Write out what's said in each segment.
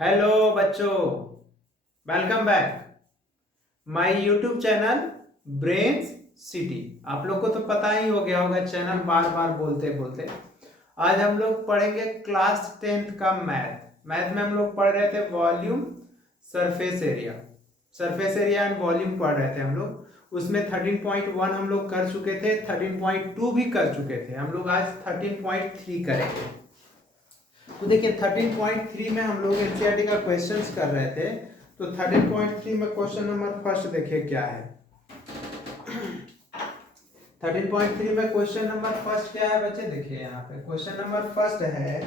Hello बच्चों, welcome back my YouTube channel brains city. आप लोग को तो पता ही हो गया होगा, चैनल बार बार बोलते बोलते। आज हम लोग पढ़ेंगे क्लास 10th का मैथ में हम लोग पढ़ रहे थे volume, surface area and volume पढ़ रहे थे हम लोग। उसमें 13.1 हम लोग कर चुके थे, 13.2 भी कर चुके थे। हम लोग आज 13.3 करेंगे। तो देखिए 13.3 में हम लोग एनसीईआरटी का क्वेश्चंस कर रहे थे। तो 13.3 में क्वेश्चन नंबर फर्स्ट देखिए क्या है। 13.3 में क्वेश्चन नंबर फर्स्ट क्या है बच्चे, देखिए यहाँ पे क्वेश्चन नंबर फर्स्ट है,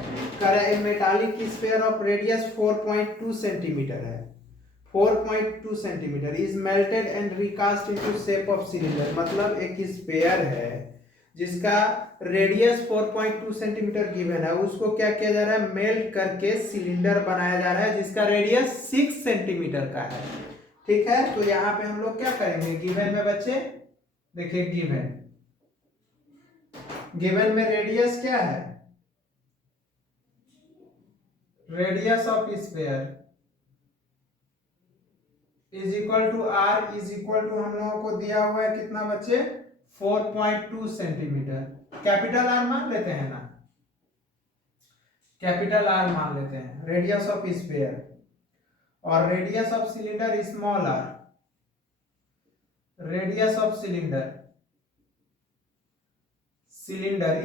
a metallic sphere of radius 4.2 centimetre है। 4.2 centimetre is melted and recast into shape of cylinder. मतलब एक स्फीयर है जिसका रेडियस 4.2 सेंटीमीटर गिवन है, उसको क्या किया जा रहा है, मेल्ट करके सिलेंडर बनाया जा रहा है जिसका रेडियस 6 सेंटीमीटर का है। ठीक है, तो यहाँ पे हम लोग क्या करेंगे, गिवन में बच्चे देखिए, गिवन में रेडियस क्या है, radius of sphere is equal to R is equal to, हम लोगों को दिया हुआ है कितना बच्चे, 4.2 सेंटीमीटर। कैपिटल आर मान लेते हैं ना, कैपिटल आर मान लेते हैं रेडियस ऑफ स्फीयर, और radius of cylinder small R. Radius of cylinder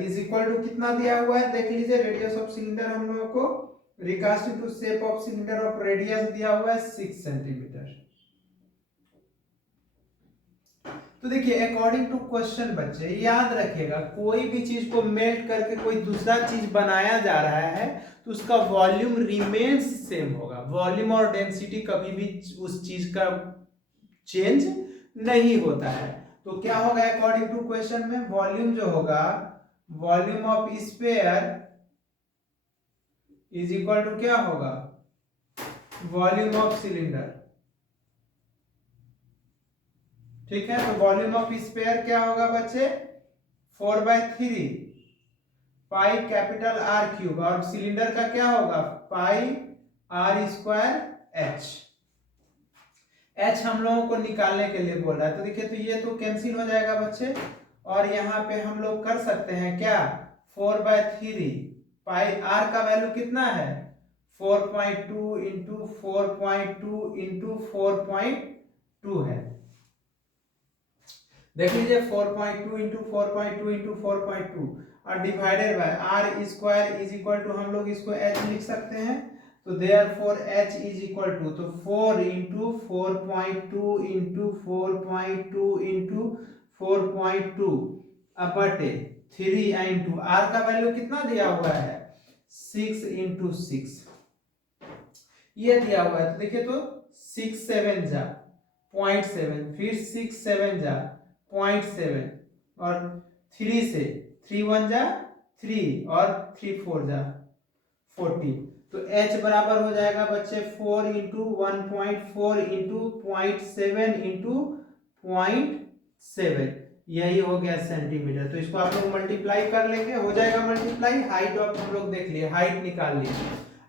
is equal to कितना दिया हुआ है, देख लीजिए। रेडियस ऑफ सिलेंडर हम लोगों को recast to shape of cylinder of radius दिया हुआ है 6 सेंटीमीटर। तो देखिए अकॉर्डिंग टू क्वेश्चन बच्चे याद रखिएगा, कोई भी चीज को मेल्ट करके कोई दूसरा चीज बनाया जा रहा है तो उसका वॉल्यूम रिमेन्स सेम होगा। वॉल्यूम और डेंसिटी कभी भी उस चीज का चेंज नहीं होता है। तो क्या होगा अकॉर्डिंग टू क्वेश्चन में, वॉल्यूम जो होगा, volume of sphere is equal to क्या होगा, वॉल्यूम ऑफ सिलेंडर। ठीक है, तो वॉल्यूम ऑफ स्फीयर क्या होगा बच्चे, 4/3 पाई कैपिटल आर क्यूब, और सिलेंडर का क्या होगा, पाई आर स्क्वायर एच। एच हम लोगों को निकालने के लिए बोल रहा है, तो देखिए तो ये तो कैंसिल हो जाएगा बच्चे, और यहाँ पे हम लोग कर सकते हैं क्या, 4/3 पाई आर का वैल्यू कितना है, 4.2 इंटू 4.2 इंटू 4.2 है। देख लीजिए 4.2 इंटू 4.2 इंटू 4.2 और divided by R square is equal to, हम लोग इसको एच लिख सकते हैं। तो therefore H is equal to, तो 4 इंटू 4.2 इंटू 4.2 इंटू 4.2 बटे 3 इंटू आर का वैल्यू कितना दिया हुआ है, 6 इंटू 6 ये दिया हुआ है। तो देखिए तो 6 7 जा 0.7, फिर 6 7 जा 0.7, और 3 से 3 1 जा 3 और 3 4 जा 40। तो h बराबर हो जाएगा बच्चे 4 इंटू 1.4 इंटू 0.7 इंटू 0.7, यही हो गया सेंटीमीटर। तो इसको आप लोग मल्टीप्लाई कर लेंगे, हो जाएगा मल्टीप्लाई। हाइट ऑफ हम लोग देख लिए, हाइट निकाल लिए।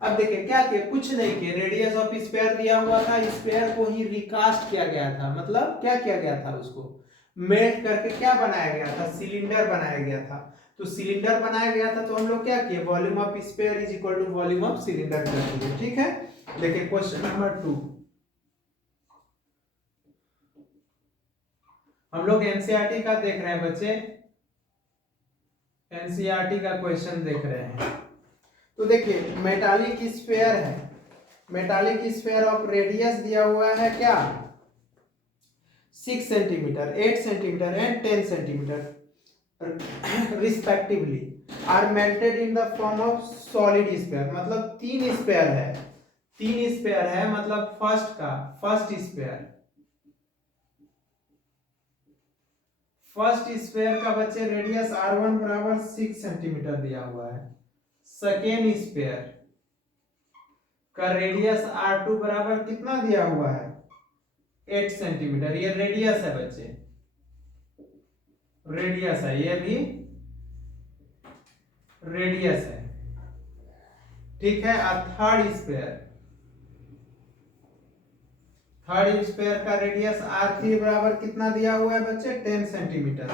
अब देखिए क्या किया, कुछ नहीं किया, रेडियस ऑफ स्फीयर दिया हुआ था, स्फीयर को ही रिकास्ट किया गया था। मतलब क्या किया गया था, उसको मेल्ट करके क्या बनाया गया था, सिलेंडर बनाया गया था। तो सिलेंडर बनाया गया था, तो हम लोग क्या किए, volume of sphere is equal to volume of cylinder कर दिए। ठीक है, देखिए क्वेश्चन नंबर 2, हम लोग एनसीईआरटी का देख रहे हैं बच्चे, एनसीईआरटी का क्वेश्चन देख रहे हैं। तो देखिए मेटालिक स्फीयर है, मेटालिक स्फीयर ऑफ रेडियस दिया हुआ है क्या, 6 centimetre, 8 centimetre and 10 centimetre respectively are melted in the form of solid sphere. मतलब 3 स्फीयर है, 3 स्फीयर है, मतलब फर्स्ट स्फीयर का बच्चे रेडियस r1 बराबर 6 सेंटीमीटर दिया हुआ है। सेकेंड स्फीयर का रेडियस r2 बराबर कितना दिया हुआ है, 8 सेंटीमीटर। ये रेडियस है बच्चे, रेडियस है, ये भी रेडियस है। ठीक है, और थर्ड स्फीयर थर्ड स्क्वायर का रेडियस R3 बराबर कितना दिया हुआ है बच्चे 10 सेंटीमीटर।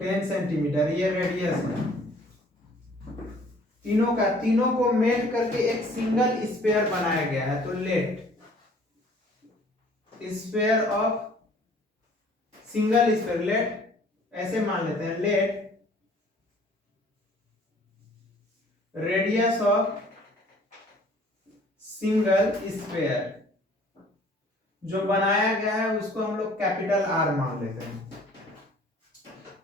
10 सेंटीमीटर ये रेडियस है। तीनों को मेल्ट करके एक सिंगल स्क्वायर बनाया गया है। तो let square of single square, let ऐसे मान लेते हैं, let radius of single square जो बनाया गया है उसको हम लोग कैपिटल आर मान लेते हैं,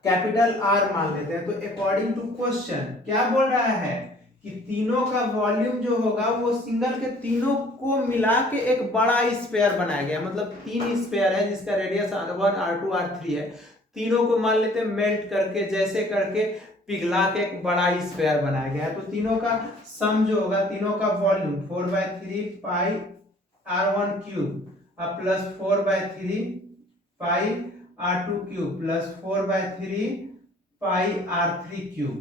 कैपिटल आर मान लेते हैं। तो अकॉर्डिंग टू क्वेश्चन क्या बोल रहा है कि तीनों का वॉल्यूम जो होगा वो सिंगल के तीनों को मिला के एक बड़ा स्फीयर बनाया गया, मतलब 3 स्फीयर है जिसका रेडियस R1 R2 R3 है। तीनों को मान लेते हैं मेल्ट करके, जैसे करके पिघला के एक बड़ा स्फीयर बनाया गया है। तो तीनों का सम जो होगा, तीनों का volume 4/3 pi R1 cube plus 4/3 pi R2 cube plus 4/3 pi R3 cube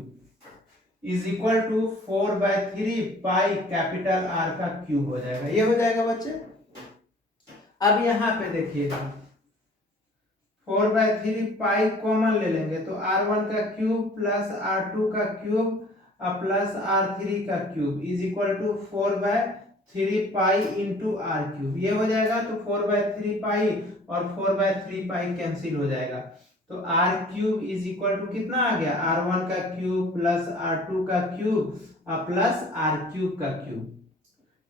is equal to 4/3 pi capital R का क्यूब हो जाएगा। ये हो जाएगा बच्चे। अब यहां पे देखिएगा 4/3 पाई कॉमन ले लेंगे तो R1 का क्यूब प्लस R2 का क्यूब प्लस R3 का cube is equal to 4/3 pi into R cube. ये हो जाएगा तो 4/3 पाई और 4/3 पाई कैंसिल हो जाएगा। तो R cube is equal to कितना आ गया, R1 का क्यूब प्लस R2 का क्यूब प्लस R क्यूब का क्यूब।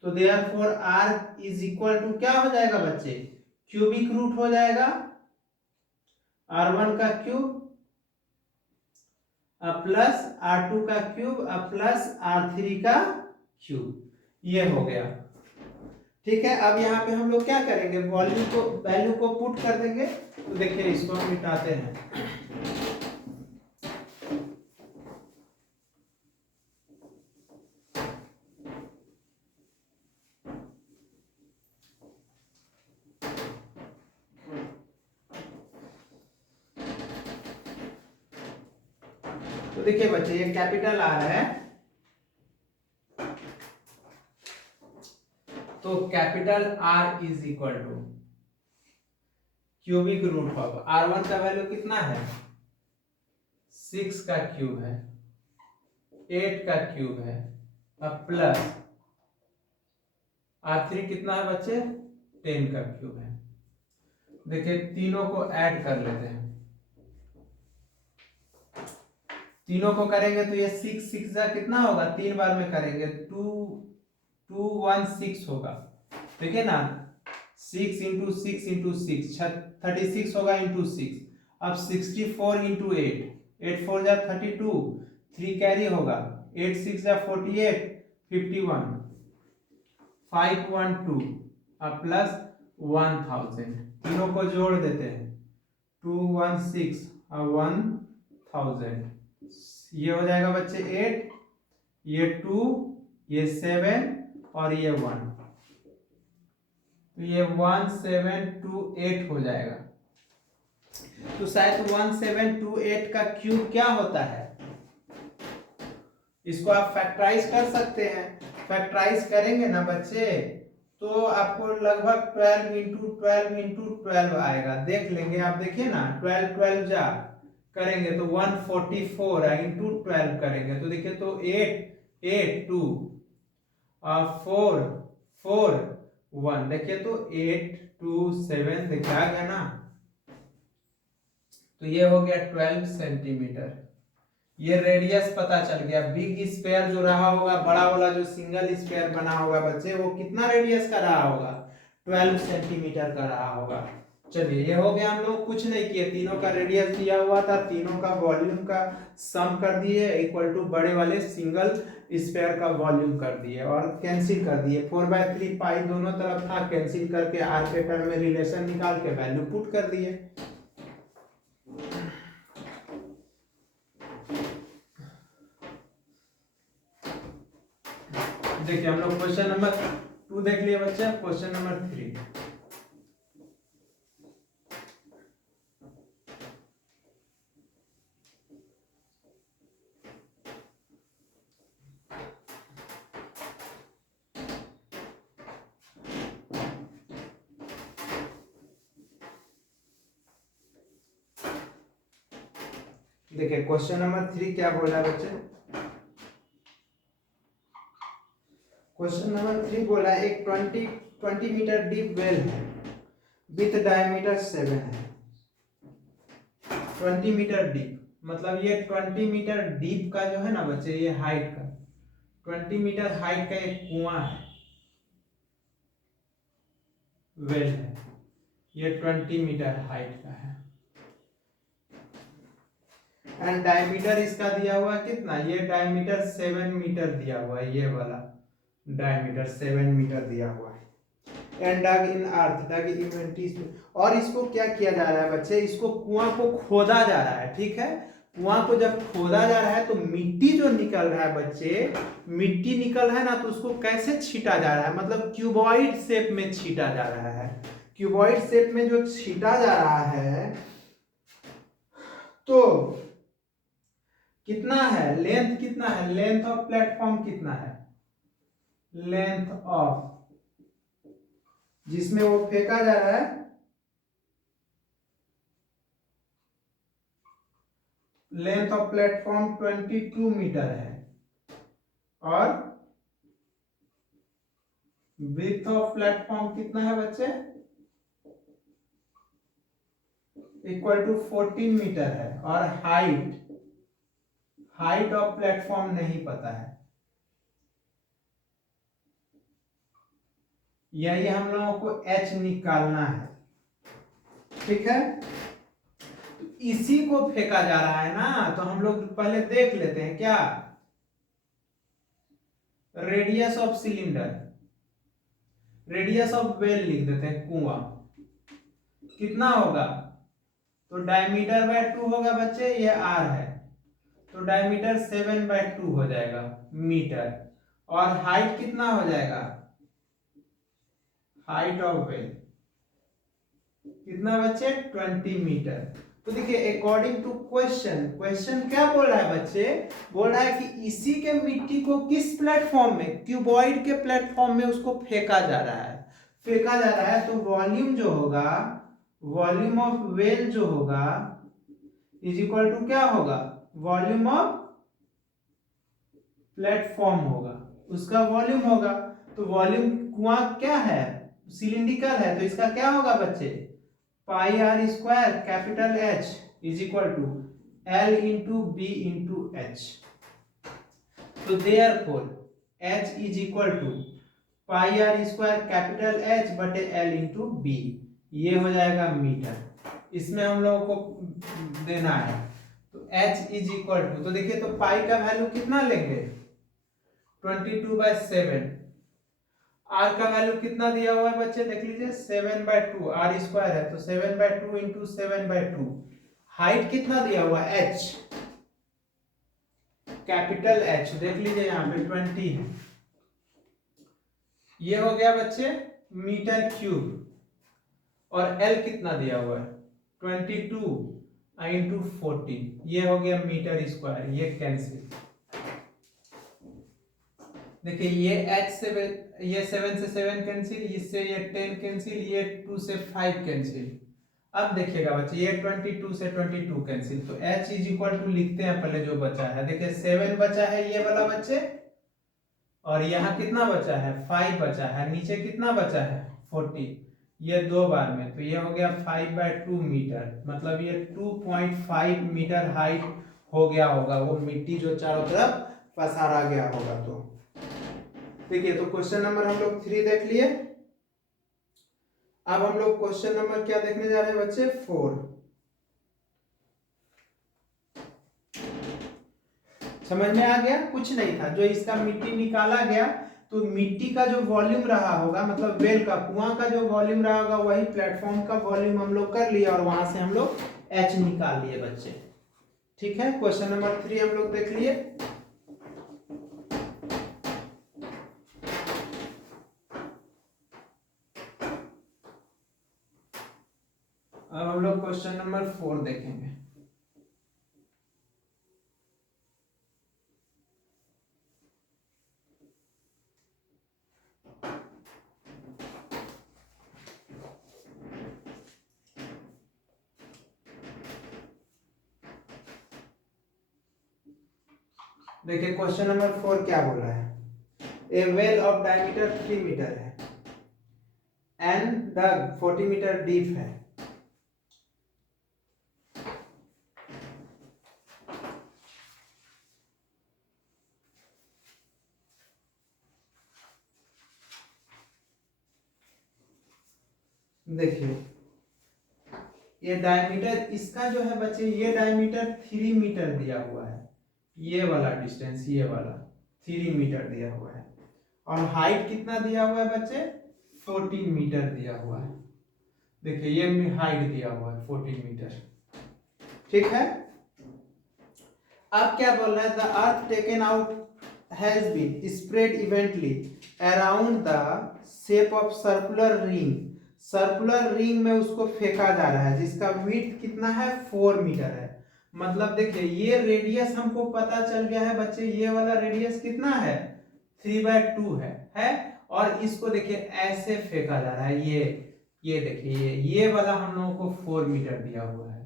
तो therefore R is equal to क्या हो जाएगा बच्चे, क्यूबिक रूट हो जाएगा R1 का क्यूब प्लस R2 का क्यूब प्लस R3 का क्यूब। ये हो गया। ठीक है, अब यहाँ पे हम लोग क्या करेंगे, वैल्यू को पुट कर देंगे। तो देखिए इसको हम मिटाते हैं। तो देखिए बच्चे ये कैपिटल आर है, तो capital R is equal to cubic root of R1 का वैल्यू कितना है 6 का क्यूब है, 8 का क्यूब है, अब प्लस R3 कितना है बच्चे 10 का क्यूब है। देखिए तीनों को ऐड कर लेते हैं, तीनों को करेंगे तो ये 6 जा कितना होगा, 3 बार में करेंगे 216 होगा। देखिए ना 6 इंटू 6 इंटू 6 36 होगा इंटू 6। अब 64 इंटू 8, 8 4 जा 32, 3 कैरी होगा, 8 6 जा 48, 51, 512 अब प्लस 1000। तीनों को जोड़ देते हैं 216 और 1000। ये हो जाएगा बच्चे 8, ये 2, ये 7 और ये 1। तो ये 1728 हो जाएगा। तो शायद 1728 का क्यूब क्या होता है, इसको आप फैक्टराइज कर सकते हैं। फैक्टराइज करेंगे ना बच्चे तो आपको लगभग 12 इंटू 12 इंटू 12 आएगा। देख लेंगे आप, देखिए ना 12 12 जा करेंगे तो 144 इंटू 12 करेंगे तो देखिए तो 8 8 2 4 4 1, देखिए तो 8 2 7 देखिए आ गया ना। तो ये हो गया 12 सेंटीमीटर। ये रेडियस पता चल गया। बिग स्क्वायर जो रहा होगा, बड़ा वाला जो सिंगल स्क्वायर बना होगा बच्चे, वो कितना रेडियस का रहा होगा 12 सेंटीमीटर का रहा होगा। चलिए ये हो गया। हम लोग कुछ नहीं किए, तीनों का रेडियस दिया हुआ था, तीनों का वॉल्यूम का सम कर दिए इक्वल टू बड़े वाले सिंगल स्क्वायर का वॉल्यूम कर दिए और कैंसिल कर दिए। 4/3 पाई दोनों तरफ था, कैंसिल करके आर के टर्म में रिलेशन निकाल के वैल्यू पुट कर दिए। देखिए हम लोग क्वेश्चन नंबर 2 देख लिए बच्चे। क्वेश्चन नंबर 3, देखिए क्वेश्चन नंबर 3 क्या बोला है बच्चे। क्वेश्चन नंबर 3 बोला है एक 20 मीटर डीप वेल है विथ डायमीटर 7 है। 20 मीटर डीप मतलब ये 20 मीटर डीप का जो है ना बच्चे, ये हाइट का 20 मीटर हाइट का एक कुआं है, वेल है, ये 20 मीटर हाइट का है। एंड डायमीटर इसका दिया हुआ है कितना, ये डायमीटर 7 मीटर दिया हुआ है, ये वाला डायमीटर 7 मीटर दिया हुआ है। एंड डग इन अर्थ, डग इन, और इसको क्या किया जा रहा है बच्चे, इसको कुआं को खोदा जा रहा है। ठीक है, कुआं को जब खोदा जा रहा है तो मिट्टी जो निकल रहा है बच्चे, मिट्टी निकल रहा है ना, तो उसको कैसे छीटा जा रहा है, मतलब क्यूबॉइड शेप में छीटा जा रहा है। क्यूबॉइड शेप में जो छीटा जा रहा है तो कितना है, लेंथ कितना है, लेंथ ऑफ प्लेटफॉर्म कितना है, लेंथ ऑफ जिसमें वो फेंका जा रहा है, लेंथ ऑफ प्लेटफॉर्म 22 मीटर है और विड्थ ऑफ प्लेटफॉर्म कितना है बच्चे, इक्वल टू 14 मीटर है और हाइट ऑफ प्लेटफॉर्म नहीं पता है। यही हम लोगों को h निकालना है। ठीक है, तो इसी को फेंका जा रहा है ना, तो हम लोग पहले देख लेते हैं क्या, radius of cylinder, radius of well लिख देते हैं, कुआं कितना होगा, तो डायमीटर बाय 2 होगा बच्चे, ये r है तो डायमीटर 7/2 हो जाएगा मीटर, और हाइट कितना हो जाएगा, हाइट ऑफ वेल कितना बच्चे, 20 मीटर। तो देखिए अकॉर्डिंग टू क्वेश्चन, क्वेश्चन क्या बोल रहा है बच्चे, बोल रहा है कि इसी के मिट्टी को किस प्लेटफॉर्म में, क्यूबॉइड के प्लेटफॉर्म में उसको फेंका जा रहा है, फेंका जा रहा है, तो वॉल्यूम जो होगा, वॉल्यूम ऑफ वेल जो होगा इज इक्वल टू क्या होगा, वॉल्यूम ऑफ प्लेटफॉर्म होगा, उसका वॉल्यूम होगा। तो वॉल्यूम, कुआं क्या है, सिलिंड्रिकल है, तो इसका क्या होगा बच्चे, pi are square capital H is equal to L into B into h. तो therefore H is equal to pi are square capital H बटे L इंटू बी, ये हो जाएगा मीटर, इसमें हम लोगों को देना है। तो H इज इक्वल टू, तो देखिए तो पाई का वैल्यू कितना लेंगे, 22/7, आर का वैल्यू कितना दिया हुआ है बच्चे देख लीजिए, 7/2, आर स्क्वायर है तो 7/2 इंटू 7/2, हाइट कितना दिया हुआ है, h, कैपिटल H देख लीजिए यहाँ पे 20 है, ये हो गया बच्चे मीटर क्यूब, और L कितना दिया हुआ है 22 इंटू 14, ये हो गया मीटर स्क्वायर, ये कैंसिल। देखिए ये h से, ये 7 से 7 कैंसिल, इससे ये 10 कैंसिल, ये 2 से 5 कैंसिल। अब देखिएगा बच्चे ये 22 से 22 कैंसिल, तो h इज इक्वल टू लिखते हैं पहले जो बचा है, देखिए 7 बचा है ये वाला बच्चे, और यहाँ कितना बचा है 5 बचा है, नीचे कितना बचा है 40, ये दो बार में, तो ये हो गया 5/2 मीटर, मतलब ये 2.5 मीटर हाइट हो गया होगा, वो मिट्टी जो चारों तरफ पसारा गया होगा। तो देखिए तो क्वेश्चन नंबर हम लोग 3 देख लिए। अब हम लोग क्वेश्चन नंबर क्या देखने जा रहे हैं बच्चे, 4। समझ में आ गया, कुछ नहीं था, जो इसका मिट्टी निकाला गया, तो मिट्टी का जो वॉल्यूम रहा होगा, मतलब वेल का, कुआं का जो वॉल्यूम रहा होगा, वही प्लेटफॉर्म का वॉल्यूम हम लोग कर लिया, और वहां से हम लोग h निकाल लिए बच्चे। ठीक है, क्वेश्चन नंबर 3 हम लोग देख लिए। अब हम लोग क्वेश्चन नंबर 4 देखेंगे। देखिए क्वेश्चन नंबर 4 क्या बोला है, ए वेल ऑफ डायमीटर 3 मीटर है एंड द 40 मीटर डीप है। देखिए ये डायमीटर इसका जो है बच्चे, ये डायमीटर 3 मीटर दिया हुआ है, ये वाला डिस्टेंस, ये वाला 3 मीटर दिया हुआ है, और हाइट कितना दिया हुआ है बच्चे, 14 मीटर दिया हुआ है। देखिए ये हाइट दिया हुआ है 14 मीटर, ठीक है। अब क्या बोल रहा है, the earth taken out has been spread evenly around the shape of circular ring. Circular ring में उसको फेंका जा रहा है जिसका विड्थ कितना है, 4 मीटर है। मतलब देखिए ये रेडियस हमको पता चल गया है बच्चे, ये वाला रेडियस कितना है, 3/2 है। और इसको देखिए ऐसे फेंका जा रहा है, ये देखिए ये वाला हम लोगों को 4 मीटर दिया हुआ है,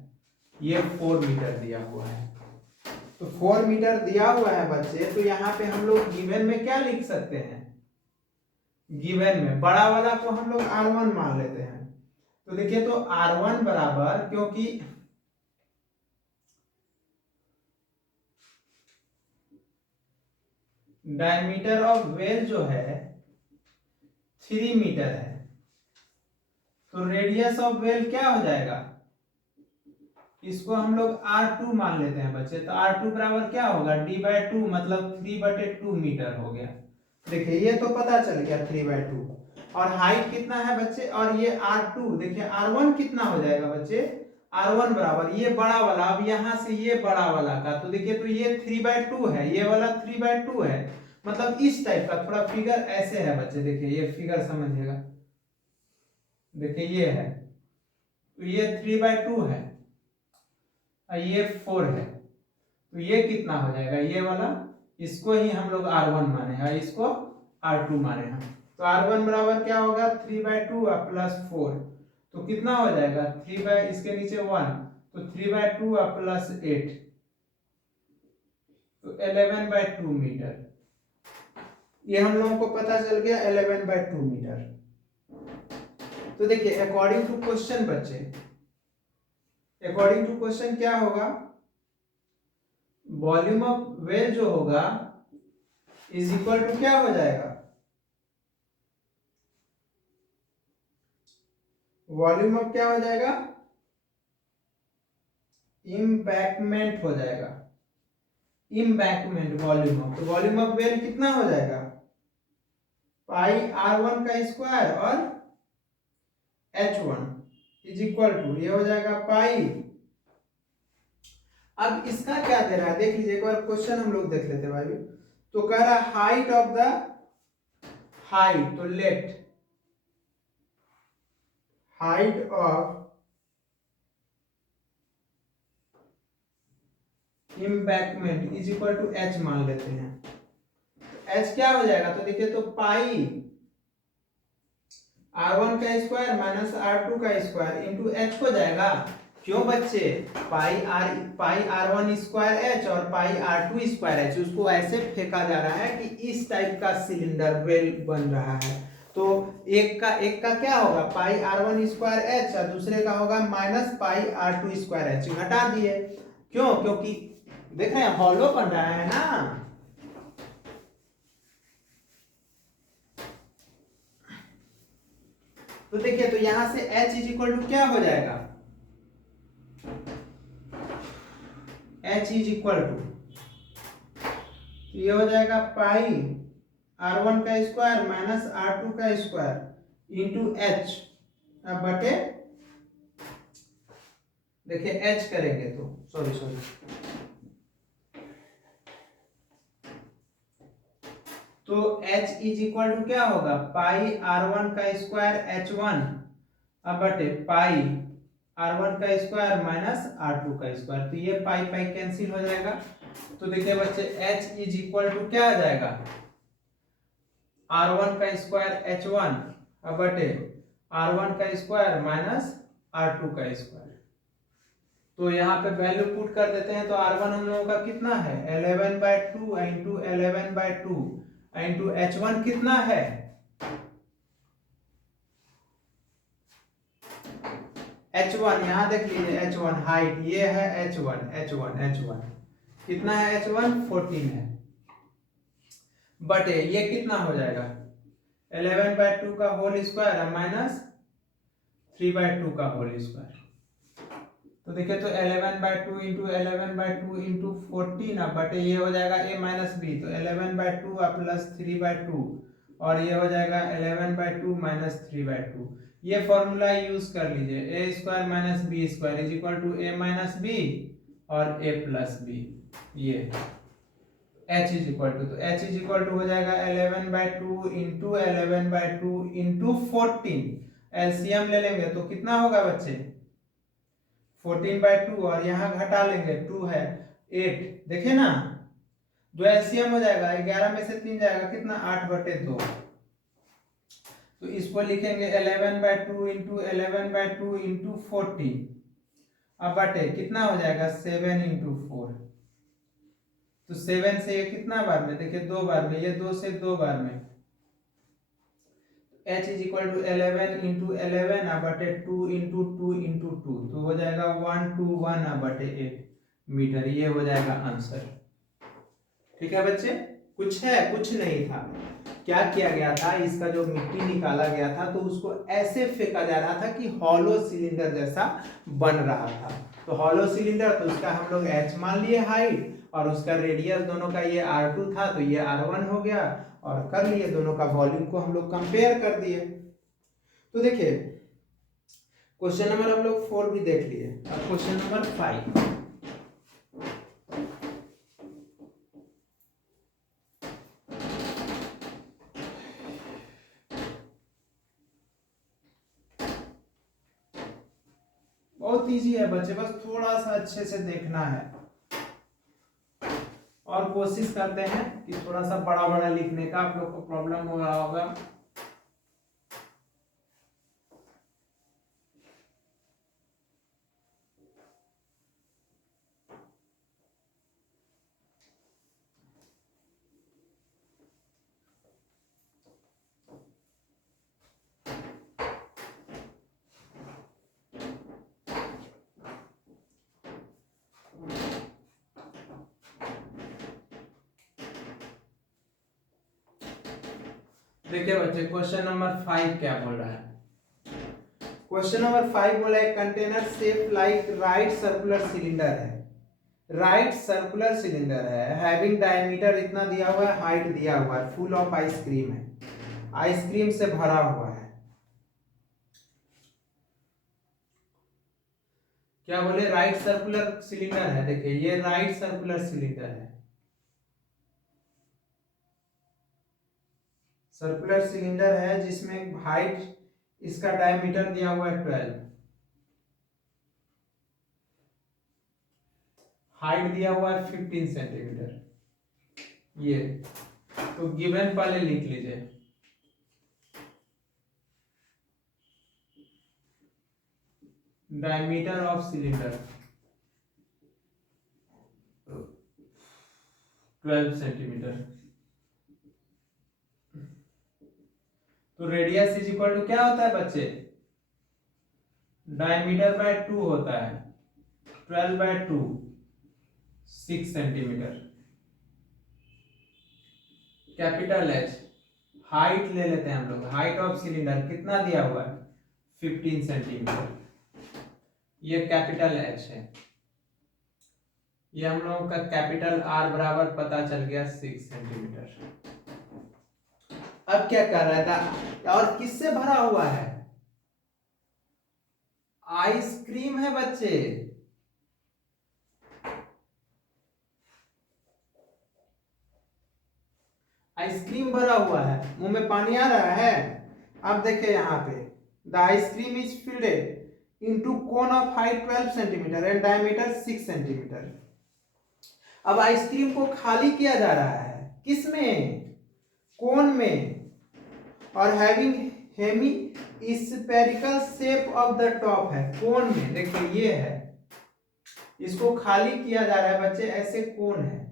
ये 4 मीटर दिया हुआ है। तो 4 मीटर दिया हुआ है बच्चे, तो यहाँ पे हम लोग गिवन में क्या लिख सकते हैं, गिवन में बड़ा वाला को हम लोग R1 मान लेते हैं। तो देखिए तो R1 बराबर, क्योंकि डायमीटर ऑफ वेल जो है 3 मीटर है, तो रेडियस ऑफ वेल क्या हो जाएगा, इसको हम लोग R2 मान लेते हैं बच्चे। तो R2 बराबर क्या होगा, D/2, मतलब 3/2 मीटर हो गया। देखिए ये तो पता चल गया 3/2, और हाइट कितना है बच्चे, और ये R2, देखिए R1 कितना हो जाएगा बच्चे, R1 बराबर ये बड़ा वाला, अब यहां से ये बड़ा वाला का, तो देखिए तो ये 3/2 है, ये वाला 3/2 है, मतलब इस टाइप का थोड़ा फिगर ऐसे है बच्चे। देखिए ये फिगर समझिएगा, देखिए ये है, तो ये 3/2 है, ये 4 है, तो ये कितना हो जाएगा, ये वाला, इसको ही हम लोग R1 माने हैं, इसको R2 माने हैं। तो R1 बराबर क्या होगा, 3/2 प्लस 4, तो कितना हो जाएगा, इसके नीचे 1, तो 3/2 प्लस 8, तो 11/2 मीटर। ये हम लोगों को पता चल गया 11/2 मीटर। तो देखिए अकॉर्डिंग टू क्वेश्चन बच्चे, अकॉर्डिंग टू क्वेश्चन क्या होगा, वॉल्यूम ऑफ वेल जो होगा इज इक्वल टू क्या हो जाएगा, वॉल्यूम ऑफ क्या हो जाएगा, इम्बैकमेंट हो जाएगा, इम्बैकमेंट वॉल्यूम ऑफ, तो वॉल्यूम ऑफ वेल कितना हो जाएगा, पाई R1 का स्क्वायर और H1 इज इक्वल टू, ये हो जाएगा पाई। अब इसका क्या दे रहा है देख लीजिए, एक बार क्वेश्चन हम लोग देख लेते भाई। तो कह रहा है हाइट ऑफ द, हाइट, तो let height of embankment is equal to H मान लेते हैं। तो H क्या हो जाएगा, तो देखिए तो पाई R1 का स्क्वायर माइनस R2 का स्क्वायर इंटू H हो जाएगा। क्यों बच्चे, पाई R1 स्क्वायर H और पाई R2 स्क्वायर H, उसको ऐसे फेंका जा रहा है कि इस टाइप का सिलेंडर वेल बन रहा है। तो एक का क्या होगा, पाई R1 स्क्वायर H और दूसरे का होगा minus pi R2 square H, घटा दिए। क्यों, क्योंकि देख रहे हैं हॉलो बन रहा है ना। तो देखिए तो यहां से H इज इक्वल टू क्या हो जाएगा, H इज इक्वल टू, ये हो जाएगा पाई R1 का स्क्वायर माइनस R2 का स्क्वायर इंटू H, अब बटे, देखिए H करेंगे तो सॉरी तो H इज इक्वल टू क्या होगा, पाई R1 का स्क्वायर H1 अब बटे पाई R1 का स्क्वायर माइनस R2 का स्क्वायर, तो ये पाई पाई कैंसिल हो जाएगा। तो देखिए बच्चे H इज इक्वल टू क्या आ जाएगा, R1 का स्क्वायर H1 अब बटे R1 का स्क्वायर माइनस R2 का स्क्वायर। तो यहाँ पे वैल्यू पुट कर देते हैं, तो R1 हम लोगों का कितना है 11/2 इंटू 11/2 इंटू H1 कितना है H1, यहाँ देख लीजिए H1 हाइट, ये है H1 कितना है H1 14 है, बट ये कितना हो जाएगा 11/2 का होल स्क्वायर माइनस 3/2 का होल स्क्वायर। तो देखिए तो 11/2 इंटू 11/2 इंटू 14 अब बटे ये हो जाएगा a माइनस बी, तो 11/2 प्लस 3/2 और ये हो जाएगा 11/2 माइनस 3/2। ये फॉर्मूला यूज कर लीजिए, a square minus b square is equal to a minus b और ए प्लस बी। ये h इज इक्वल टू, तो h इज इक्वल टू हो जाएगा 11/2 इंटू 11/2 इंटू 14। एलसीएम ले लेंगे तो कितना होगा बच्चे 14/2 और यहाँ घटा लेंगे 2 है 8, देखे ना जो एलसीएम हो जाएगा 11 में से 3 जाएगा कितना 8/2। तो इसको लिखेंगे 11/2 इंटू 11/2 इंटू 14 अब बटे कितना हो जाएगा 7 इंटू 4। तो 7 से ये कितना बार में, देखिए 2 बार में, ये 2 से 2 बार में, h is equal to 11 into 11 बटे 2 इंटू 2 इंटू 2, तो हो जाएगा 121 बटे 8 मीटर। ये हो जाएगा आंसर। ठीक है बच्चे, कुछ है कुछ नहीं था। क्या किया गया था, इसका जो मिट्टी निकाला गया था तो उसको ऐसे फेंका जा रहा था कि हॉलो सिलेंडर जैसा बन रहा था। तो हॉलो सिलेंडर, तो उसका हम लोग h मान लिए हाइट, और उसका रेडियस दोनों का ये R2 था तो ये R1 हो गया, और कर लिए दोनों का वॉल्यूम को हम लोग कंपेयर कर दिए। तो देखिए क्वेश्चन नंबर हम लोग 4 भी देख लिए, अब क्वेश्चन नंबर 5। बहुत इजी है बच्चे, बस थोड़ा सा अच्छे से देखना है और कोशिश करते हैं कि थोड़ा सा बड़ा बड़ा लिखने का आप लोग को प्रॉब्लम हो रहा होगा। देखिए बच्चे क्वेश्चन नंबर 5 क्या बोल रहा है। क्वेश्चन नंबर 5 बोला है container shape like right circular cylinder है, राइट सर्कुलर सिलेंडर है, हैविंग डायमीटर इतना दिया हुआ है, हाइट दिया हुआ है, फुल ऑफ आइसक्रीम है, आइसक्रीम से भरा हुआ है। क्या बोले राइट सर्कुलर सिलेंडर है, देखिए ये राइट सर्कुलर सिलेंडर है, सर्कुलर सिलेंडर है जिसमें हाइट इसका डायमीटर दिया हुआ है 12, हाइट दिया हुआ है 15 सेंटीमीटर। ये तो गिवन पहले लिख लीजिए, डायमीटर ऑफ सिलेंडर 12 सेंटीमीटर। तो रेडियस इज इक्वल टू क्या होता है बच्चे, डायमीटर बाय 2 होता है, 12/2 6 सेंटीमीटर। कैपिटल एच, हाइट ले लेते हैं हम लोग, हाइट ऑफ सिलेंडर कितना दिया हुआ है 15 सेंटीमीटर, ये कैपिटल एच है। ये हम लोगों का कैपिटल आर बराबर पता चल गया 6 सेंटीमीटर। अब क्या कर रहा था, और किससे भरा हुआ है, आइसक्रीम है बच्चे, आइसक्रीम भरा हुआ है, मुंह में पानी आ रहा है। अब देखिए यहाँ पे the ice cream is filled into cone of height 12 centimetre and diameter 6 centimetre. अब आइसक्रीम को खाली किया जा रहा है, किसमें, कोन में, और having hemispherical shape of the top है, कोन में, देखिए ये है इसको खाली किया जा रहा है बच्चे, ऐसे कोन है,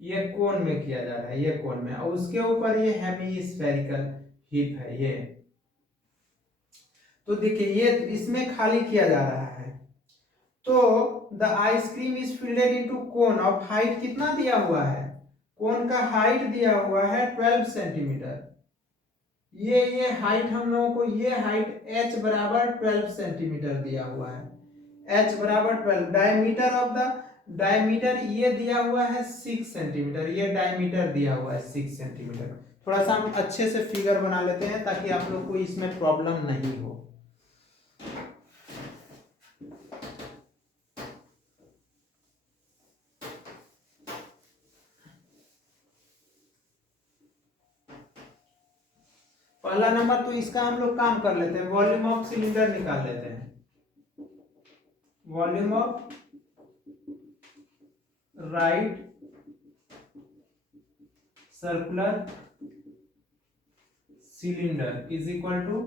ये कोन में किया जा रहा है, ये कोन में, और उसके ऊपर ये हेमिस्फेरिकल हिप है ये। तो देखिए ये इसमें खाली किया जा रहा है। तो the ice cream is fielded into cone of height कितना दिया हुआ है, कोन का हाइट दिया हुआ है 12 सेंटीमीटर। ये हाइट हम लोगों को, ये हाइट h बराबर 12 सेंटीमीटर दिया हुआ है, h बराबर 12। डायमीटर ऑफ द, डायमीटर ये दिया हुआ है 6 सेंटीमीटर, ये डायमीटर दिया हुआ है 6 सेंटीमीटर। थोड़ा सा हम अच्छे से फिगर बना लेते हैं ताकि आप लोग को इसमें प्रॉब्लम नहीं हो। पहला नंबर तो इसका हम लोग काम कर लेते हैं, वॉल्यूम ऑफ सिलेंडर निकाल लेते हैं। Volume of right circular cylinder is equal to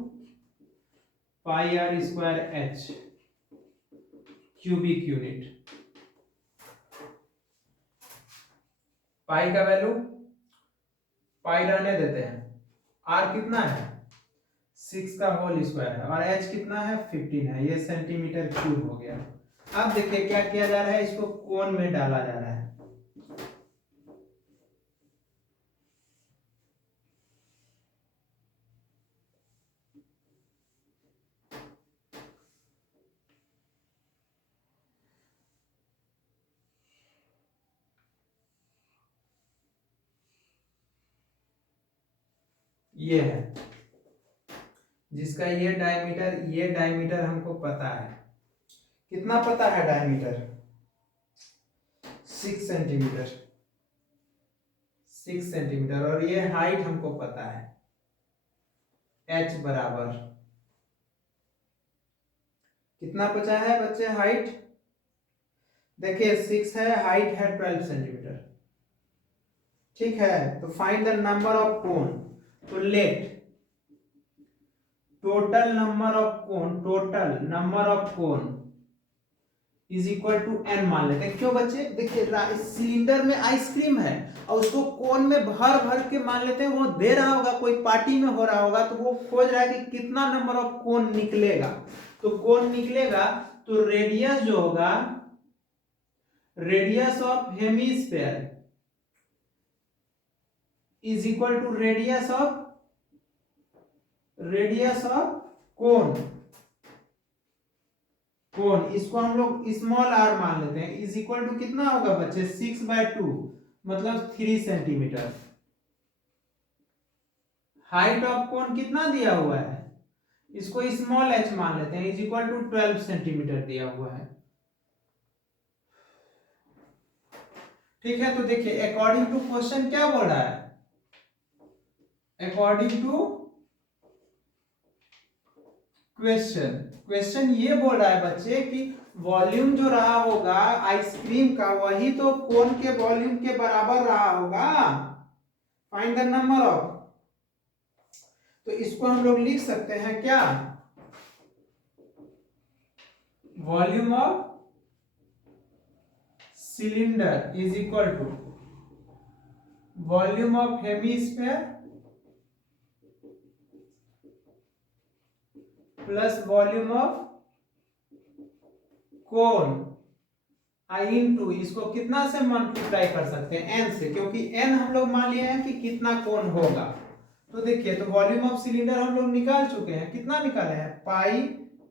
pi are square h cubic unit. Pi का वैल्यू, पाई रहने देते हैं, आर कितना है 6 का होल स्क्वायर है, और एच कितना है 15 है, ये सेंटीमीटर क्यूब हो गया। अब देखिए क्या किया जा रहा है, इसको कोन में डाला जा रहा है। ये है जिसका ये डायमीटर हमको पता है, कितना पता है डायमीटर 6 सेंटीमीटर, 6 सेंटीमीटर, और ये हाइट हमको पता है h बराबर कितना बचा है बच्चे हाइट, देखिए 6 है, हाइट है 12 सेंटीमीटर, ठीक है। तो find the number of cone, तो let total number of cone is equal to n मान लेते हैं। क्यों बच्चे, देखिए सिलेंडर में आइसक्रीम है और उसको कोन में भर भर के मान लेते हैं, वो दे रहा होगा, कोई पार्टी में हो रहा होगा, तो वो खोज रहा है कि कितना नंबर ऑफ कोन निकलेगा। तो कोन निकलेगा तो रेडियस जो होगा, radius of hemisphere is equal to radius of cone. Cone इसको हम लोग स्मॉल आर मान लेते हैं, इज इक्वल टू कितना होगा बच्चे 6/2 मतलब 3 सेंटीमीटर। हाइट ऑफ कोन कितना दिया हुआ है, इसको स्मॉल h मान लेते हैं, इज इक्वल टू 12 सेंटीमीटर दिया हुआ है, ठीक है। तो देखिए अकॉर्डिंग टू क्वेश्चन क्या बोल रहा है, अकॉर्डिंग टू क्वेश्चन ये बोल रहा है बच्चे कि वॉल्यूम जो रहा होगा आइसक्रीम का, वही तो कोन के वॉल्यूम के बराबर रहा होगा। फाइंड द नंबर ऑफ, तो इसको हम लोग लिख सकते हैं क्या, volume of cylinder is equal to volume of hemisphere plus volume of cone I into, इसको कितना से मल्टीप्लाई कर सकते हैं n से, क्योंकि n हम लोग मान लिए हैं कि कितना कोन होगा। तो देखिए तो वॉल्यूम ऑफ सिलेंडर हम लोग निकाल चुके हैं, कितना निकाले हैं, pi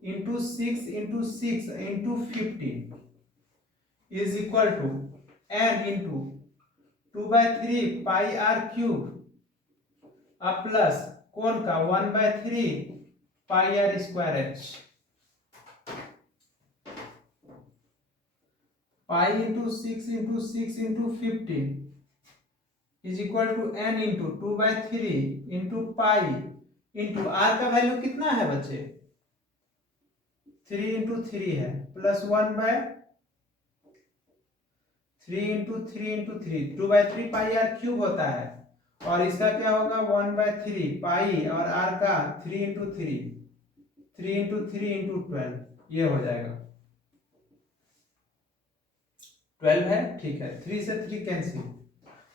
into 6 into 6 into 15 is equal to n into 2/3 pi r cube अब प्लस कोन का 1/3 pi are square h, pi into 6 into 6 into 15 is equal to n into 2/3 into pi into r का value कितना है बच्चे 3 into 3 है, plus 1/3 into 3 into 3 2/3 pi r cube होता है, और इसका क्या होगा 1/3 पाई और आर का 3 इंटू 3 3 इंटू 3 इंटू 12 ये हो जाएगा 12 है, ठीक है, 3 से 3 कैंसिल,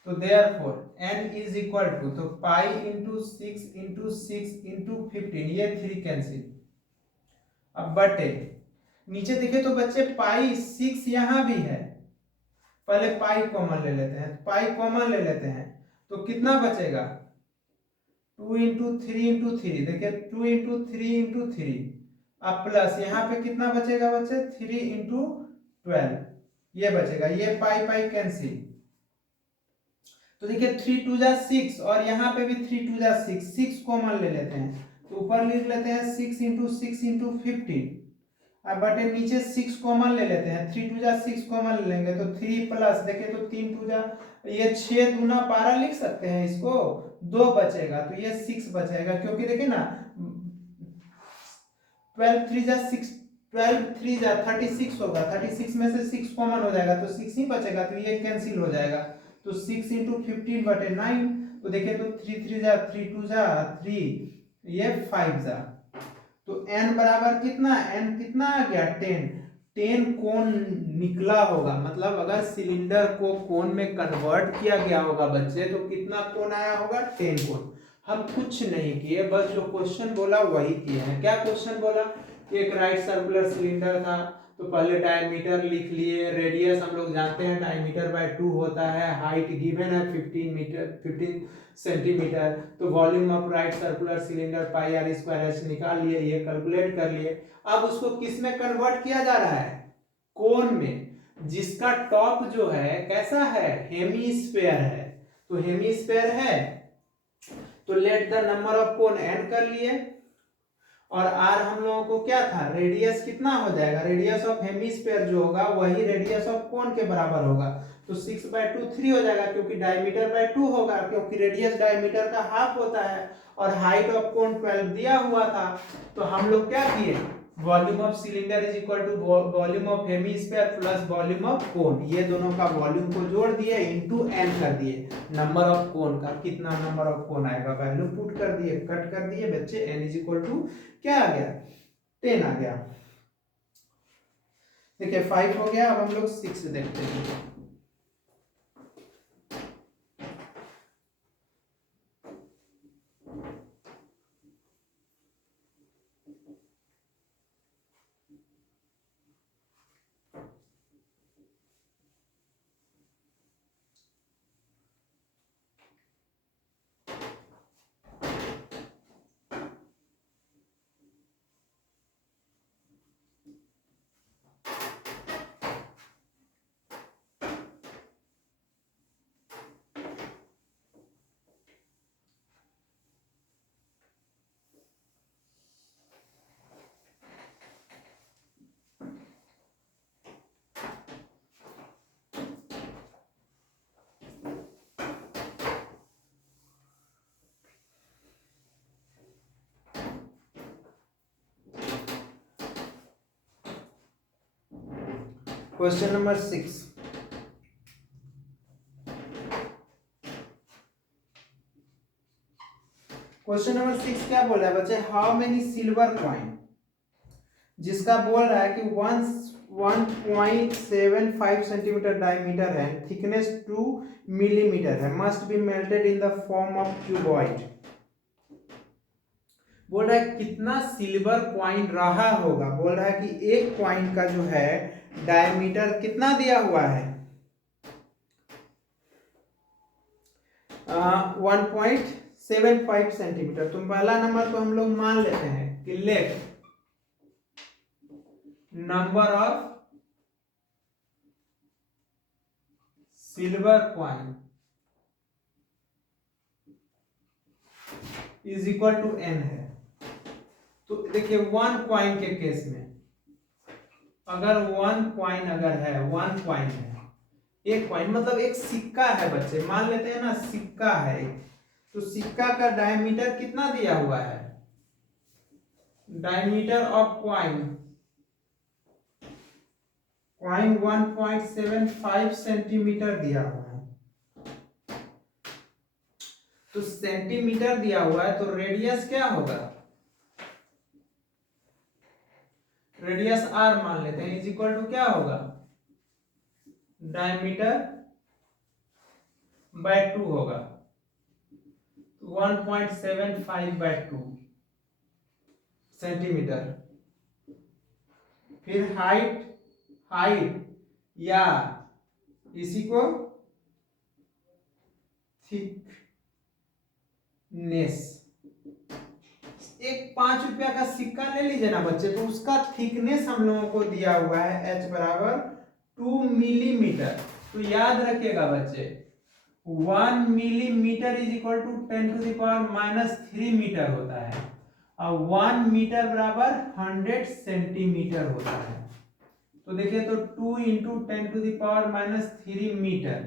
तो therefore n is equal to, तो पाई इंटू 6 ये 3 कैंसिल। अब बटे नीचे देखे तो बच्चे पाई 6 यहां भी है, पहले पाई कॉमन ले लेते हैं, पाई कॉमन ले लेते हैं तो कितना बचेगा 2 इंटू थ्री, देखिए 2 इंटू थ्री, अब प्लस यहाँ पे कितना बचेगा बच्चे 3 इंटू 12 ये बचेगा, ये पाई पाई कैंसिल, तो देखिए 3 टू जा 6 और यहाँ पे भी 3 टू जा 6 कॉमन ले लेते हैं, तो ऊपर लिख लेते हैं 6 इंटू 15, अब बटे नीचे 6 कॉमन ले लेते हैं, 3 टू जा 6 कॉमन ले लेंगे तो 3 प्लस देखिए तो 3 टू जा ये 6 दूना 12 लिख सकते हैं इसको, 2 बचेगा तो ये 6 बचेगा, क्योंकि देखिए ना 12 3 जा 6, 12 3 जा 36 होगा, 36 में से 6 कॉमन हो जाएगा तो 6 ही बचेगा, तो ये कैंसिल हो जाएगा, तो 6 इंटू 15 बटे 9, तो देखिए तो 3 3 जा 3 2 जा 3, ये 5 जा, तो n बराबर कितना, n कितना आ गया 10, 10 कोण निकला होगा, मतलब अगर सिलेंडर को कोण में कन्वर्ट किया गया होगा बच्चे तो कितना कोण आया होगा 10 कोण। हम कुछ नहीं किए, बस जो क्वेश्चन बोला वही किए हैं। क्या क्वेश्चन बोला, एक राइट सर्कुलर सिलेंडर था, तो पहले डायमीटर लिख लिए, रेडियस हम लोग जानते हैं डायमीटर बाय 2 होता है, हाइट गिवन है 15 सेंटीमीटर, तो volume of right circular cylinder pi are square H निकाल लिए, ये कैलकुलेट कर लिए। अब उसको किस में कन्वर्ट किया जा रहा है, कोन में, जिसका टॉप जो है कैसा है, हेमीस्फेयर है, तो हेमीस्फेयर है तो let the number of cone n कर लिए, और r हम लोगों को क्या था, रेडियस कितना हो जाएगा, रेडियस ऑफ हेमीस्फेयर जो होगा वही रेडियस ऑफ कोन के बराबर होगा, तो 6/2 3 हो जाएगा, क्योंकि डायमीटर बाय 2 होगा, क्योंकि रेडियस डायमीटर का हाफ होता है, और हाइट ऑफ कोन 12 दिया हुआ था, तो हम लोग क्या किए, volume of cylinder is equal to volume of hemisphere plus volume of cone, ये दोनों का वॉल्यूम को जोड़ दिए इनटू n कर दिए, नंबर ऑफ कोन का कितना नंबर ऑफ कोन आएगा वैल्यू पुट कर दिए, कट कर दिए बच्चे, n इज इक्वल टू क्या आ गया 10 आ गया। देखिए 5 हो गया, अब हम लोग 6 देखते हैं। क्वेश्चन नंबर 6, क्वेश्चन नंबर 6 क्या बोल रहा है बच्चे, हाउ मेनी सिल्वर कॉइन, जिसका बोल रहा है कि 1.75 सेंटीमीटर डायमीटर है, थिकनेस 2 मिलीमीटर है, must be melted in the form of cuboid. बोल रहा है कितना सिल्वर कॉइन रहा होगा, बोल रहा है कि एक कॉइन का जो है डायमीटर कितना दिया हुआ है 1.75 सेंटीमीटर, तो पहला नंबर को हम लोग मान लेते हैं कि let number of silver coin is equal to n है, तो देखिए 1 कॉइन के केस में अगर 1 कॉइन अगर है, 1 कॉइन है, एक कॉइन मतलब एक सिक्का है बच्चे, मान लेते हैं ना सिक्का है, तो सिक्का का डायमीटर कितना दिया हुआ है, डायमीटर ऑफ कॉइन 1.75 सेंटीमीटर दिया हुआ है, तो सेंटीमीटर दिया हुआ है, तो रेडियस क्या होगा, रेडियस r मान लेते हैं, इज इक्वल टू क्या होगा, डायमीटर बाय 2 होगा, 1.75 बाय 2 सेंटीमीटर। फिर हाइट या इसी को थिकनेस, एक 5 रुपया का सिक्का ले लीजिए ना बच्चे, तो उसका थिकनेस हम लोगों को दिया हुआ है h बराबर 2 मिलीमीटर। तो याद रखिएगा बच्चे, 1 millimetre is equal to 10⁻³ metre होता है, और 1 मीटर बराबर 100 सेंटीमीटर होता है। तो देखिए, तो 2 इंटू 10⁻³ मीटर।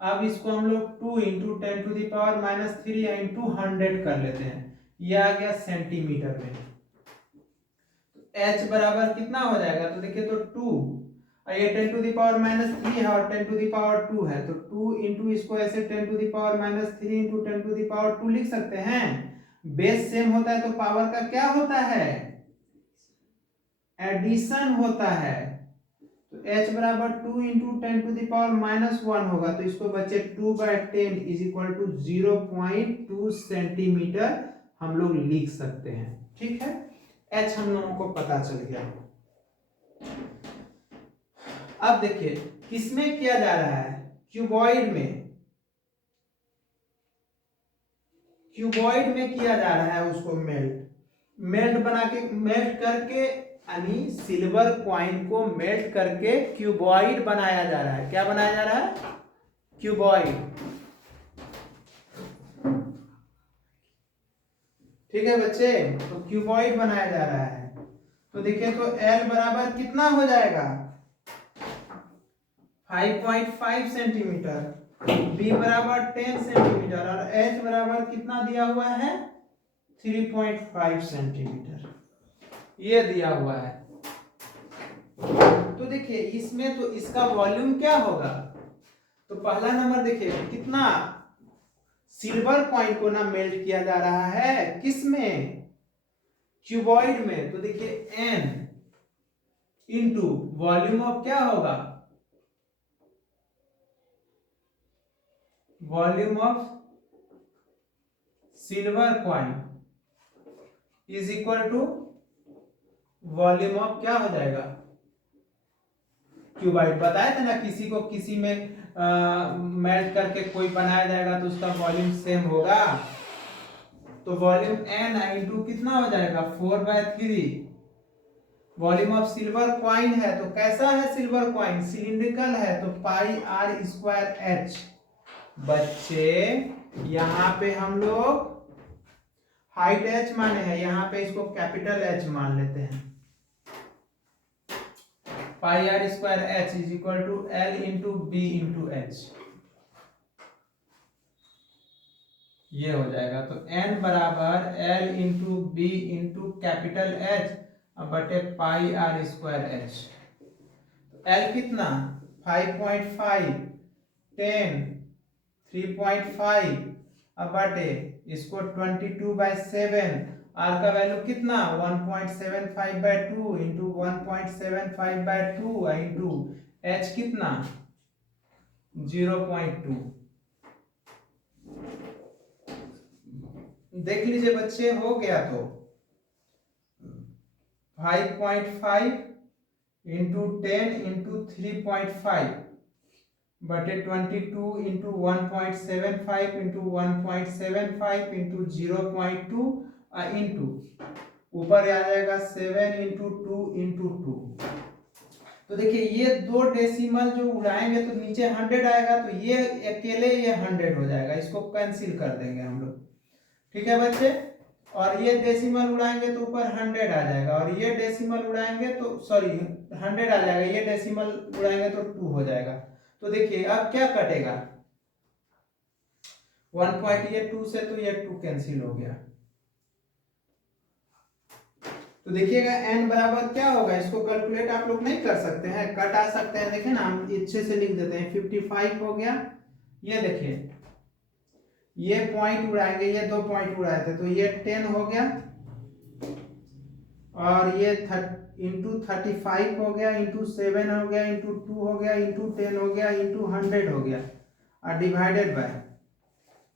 अब इसको हम लोग 2 इंटू 10⁻³ या इंटू 100 कर लेते हैं, यह आ गया सेंटीमीटर में। h बराबर कितना हो जाएगा, तो देखिए, तो 2, ये 10⁻³ है और 10⁻² है, तो 2 इंटू इसको ऐसे 10⁻³ इंटू 10⁻² लिख सकते हैं। बेस सेम होता है तो पावर का क्या होता है, एडिशन होता है। तो h बराबर 2 इंटू 10⁻⁻1 होगा, तो इसको बच्चे 2/10 इज इक्वल टू 0.2 सेंटीमीटर हम लोग लिख सकते हैं। ठीक है, h हम लोगों को पता चल गया। अब देखिए, किसमें किया जा रहा है, क्यूबॉइड में किया जा रहा है उसको मेल्ट करके, यानी सिल्वर कॉइन को मेल्ट करके क्यूबॉइड बनाया जा रहा है। क्या बनाया जा रहा है, क्यूबॉइड। ठीक है बच्चे, तो क्यूबॉइड बनाया जा रहा है। तो देखिए, तो L बराबर कितना हो जाएगा, 5.5 सेंटीमीटर, B बराबर 10 सेंटीमीटर, और H बराबर कितना दिया हुआ है, 3.5 सेंटीमीटर, ये दिया हुआ है। तो देखिए, इसमें तो इसका वॉल्यूम क्या होगा, तो पहला नंबर देखिए, कितना सिल्वर कॉइन को ना मेल्ट किया जा रहा है, किसमें, क्यूबॉइड में। तो देखिए, N इंटू वॉल्यूम ऑफ क्या होगा, volume of silver coin is equal to volume of क्या हो जाएगा, क्यूबॉइड। बताए थे ना, किसी को किसी में मेल्ट करके कोई बनाया जाएगा तो उसका वॉल्यूम सेम होगा। तो वॉल्यूम n इंटू कितना हो जाएगा, 4/3। वॉल्यूम ऑफ सिल्वर कॉइन है, तो कैसा है सिल्वर कॉइन, सिलिंड्रिकल है, तो πr²h। बच्चे, यहाँ पे हम लोग हाइट h माने हैं, यहाँ पे इसको कैपिटल H मान लेते हैं। πr² is equal to L into B into H, ये हो जाएगा। तो n बराबर L into B into capital H बटे πr²h। L कितना, 5.5, 10, 3.5 बटे इसको 22/7, r का वैल्यू कितना, 1.75/2 इंटू 1.75/2 इंटू h कितना, 0.2। देख लीजिए बच्चे, हो गया। तो 5.5 इंटू 10 इंटू 3.5 बटे 22 इंटू 1.75 इंटू 1.75 इंटू 0.2 इंटू ऊपर आ जाएगा 7 इंटू 2 इंटू 2। तो देखिए, ये दो डेसिमल जो उड़ाएंगे तो नीचे 100 आएगा, तो ये अकेले ये 100 हो जाएगा, इसको कैंसिल कर देंगे हम लोग। ठीक है बच्चे, और ये डेसिमल उड़ाएंगे तो ऊपर 100 आ जाएगा, और ये डेसिमल उड़ाएंगे तो 100 आ जाएगा, ये डेसिमल उड़ाएंगे तो 2 हो जाएगा। तो देखिए, अब क्या कटेगा, 1.2 से तो ये 2 कैंसिल हो गया। तो देखिएगा, n बराबर क्या होगा, इसको कैलकुलेट आप लोग नहीं कर सकते हैं, कट आ सकते हैं। देखिए ना, हम अच्छे से लिख देते हैं, 55 हो गया। ये देखिए, ये पॉइंट उड़ाएंगे, ये 2 पॉइंट उड़ाए थे, तो ये 10 हो गया, और इंटू 35 हो गया, इंटू 7 हो गया, इंटू 2 हो गया, इंटू 10 हो गया, इंटू 100 हो गया, और डिवाइडेड बाय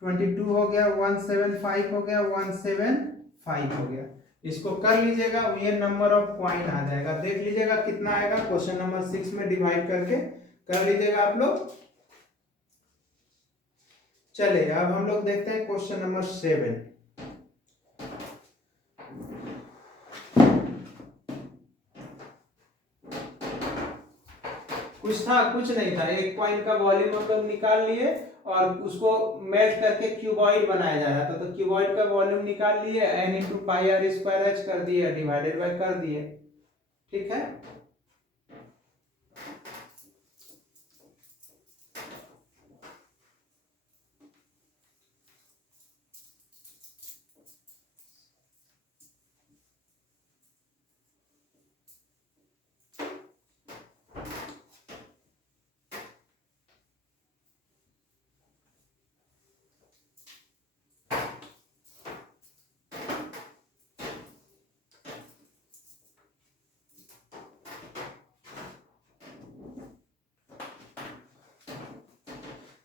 22 हो गया, 175 हो गया, 175 हो गया। इसको कर लीजिएगा, ये नंबर ऑफ कॉइन आ जाएगा। देख लीजिएगा कितना आएगा क्वेश्चन नंबर 6 में डिवाइड करके कर लीजिएगा आप लोग। चलिए अब हम लोग देखते हैं क्वेश्चन नंबर 7। कुछ था, कुछ नहीं था, एक कॉइन का वॉल्यूम हम लोग निकाल लिए और उसको मेल्ट करके क्यूबॉइड बनाया जा रहा था, तो क्यूबॉइड का वॉल्यूम निकाल लिए, n into pi are square H कर दिए, डिवाइडेड बाय कर दिए। ठीक है,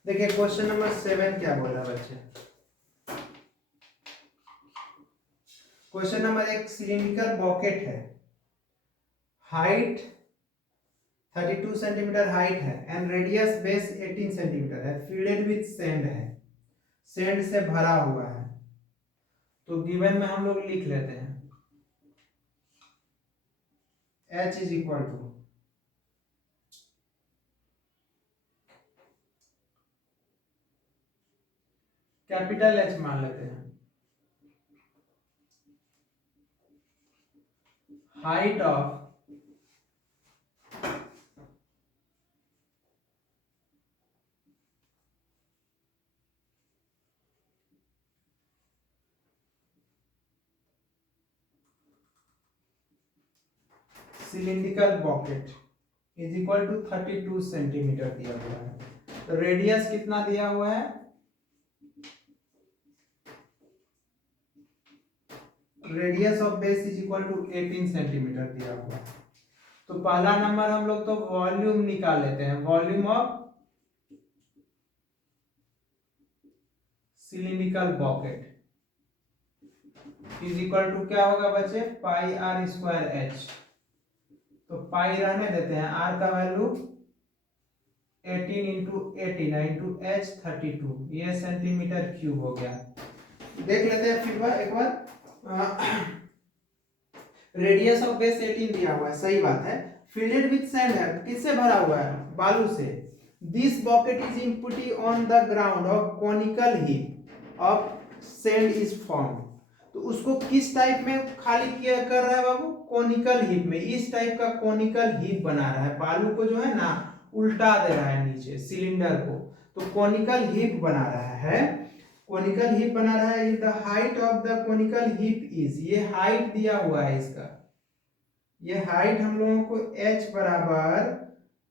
देखिए क्वेश्चन नंबर 7 क्या बोला बच्चे। क्वेश्चन नंबर 1, सिलिंड्रिकल बॉकेट है, हाइट 32 सेंटीमीटर हाइट है एंड रेडियस बेस 18 सेंटीमीटर है, फील्डेड विथ सैंड है, सैंड से भरा हुआ है। तो गिवन में हम लोग लिख लेते हैं H is equal to capital H मान लेते हैं, height of cylindrical bucket is equal to 32 centimetre दिया हुआ है। तो रेडियस कितना दिया हुआ है, radius of base is equal to 18 centimetre दिया हुआ है। तो पहला नंबर हम लोग तो वॉल्यूम निकाल लेते हैं, volume of cylindrical bucket is equal to क्या होगा बच्चे, पाई आर स्क्वायर एच। तो पाई रहने देते हैं, आर का वैल्यू 18 इंटू 18 इंटू एच 32, ये सेंटीमीटर क्यूब हो गया। देख लेते हैं फिर एक बार, रेडियस ऑफ बेस 18 दिया हुआ है, सही बात है। फील्डेड विथ सैंड है, किससे भरा हुआ है, बालू से। This bucket is empty on the ground of conical heap of sand is formed. तो उसको किस टाइप में खाली किया कर रहा है बाबू, कोनिकल हीप में। इस टाइप का कोनिकल हीप बना रहा है, बालू को जो है ना उल्टा दे रहा है नीचे सिलेंडर को, तो कोनिकल हीप बना रहा है, कोनिकल हीप बना रहा है। If the height of the conical heap is, ये हाइट दिया हुआ है इसका, ये हाइट हम लोगों को h बराबर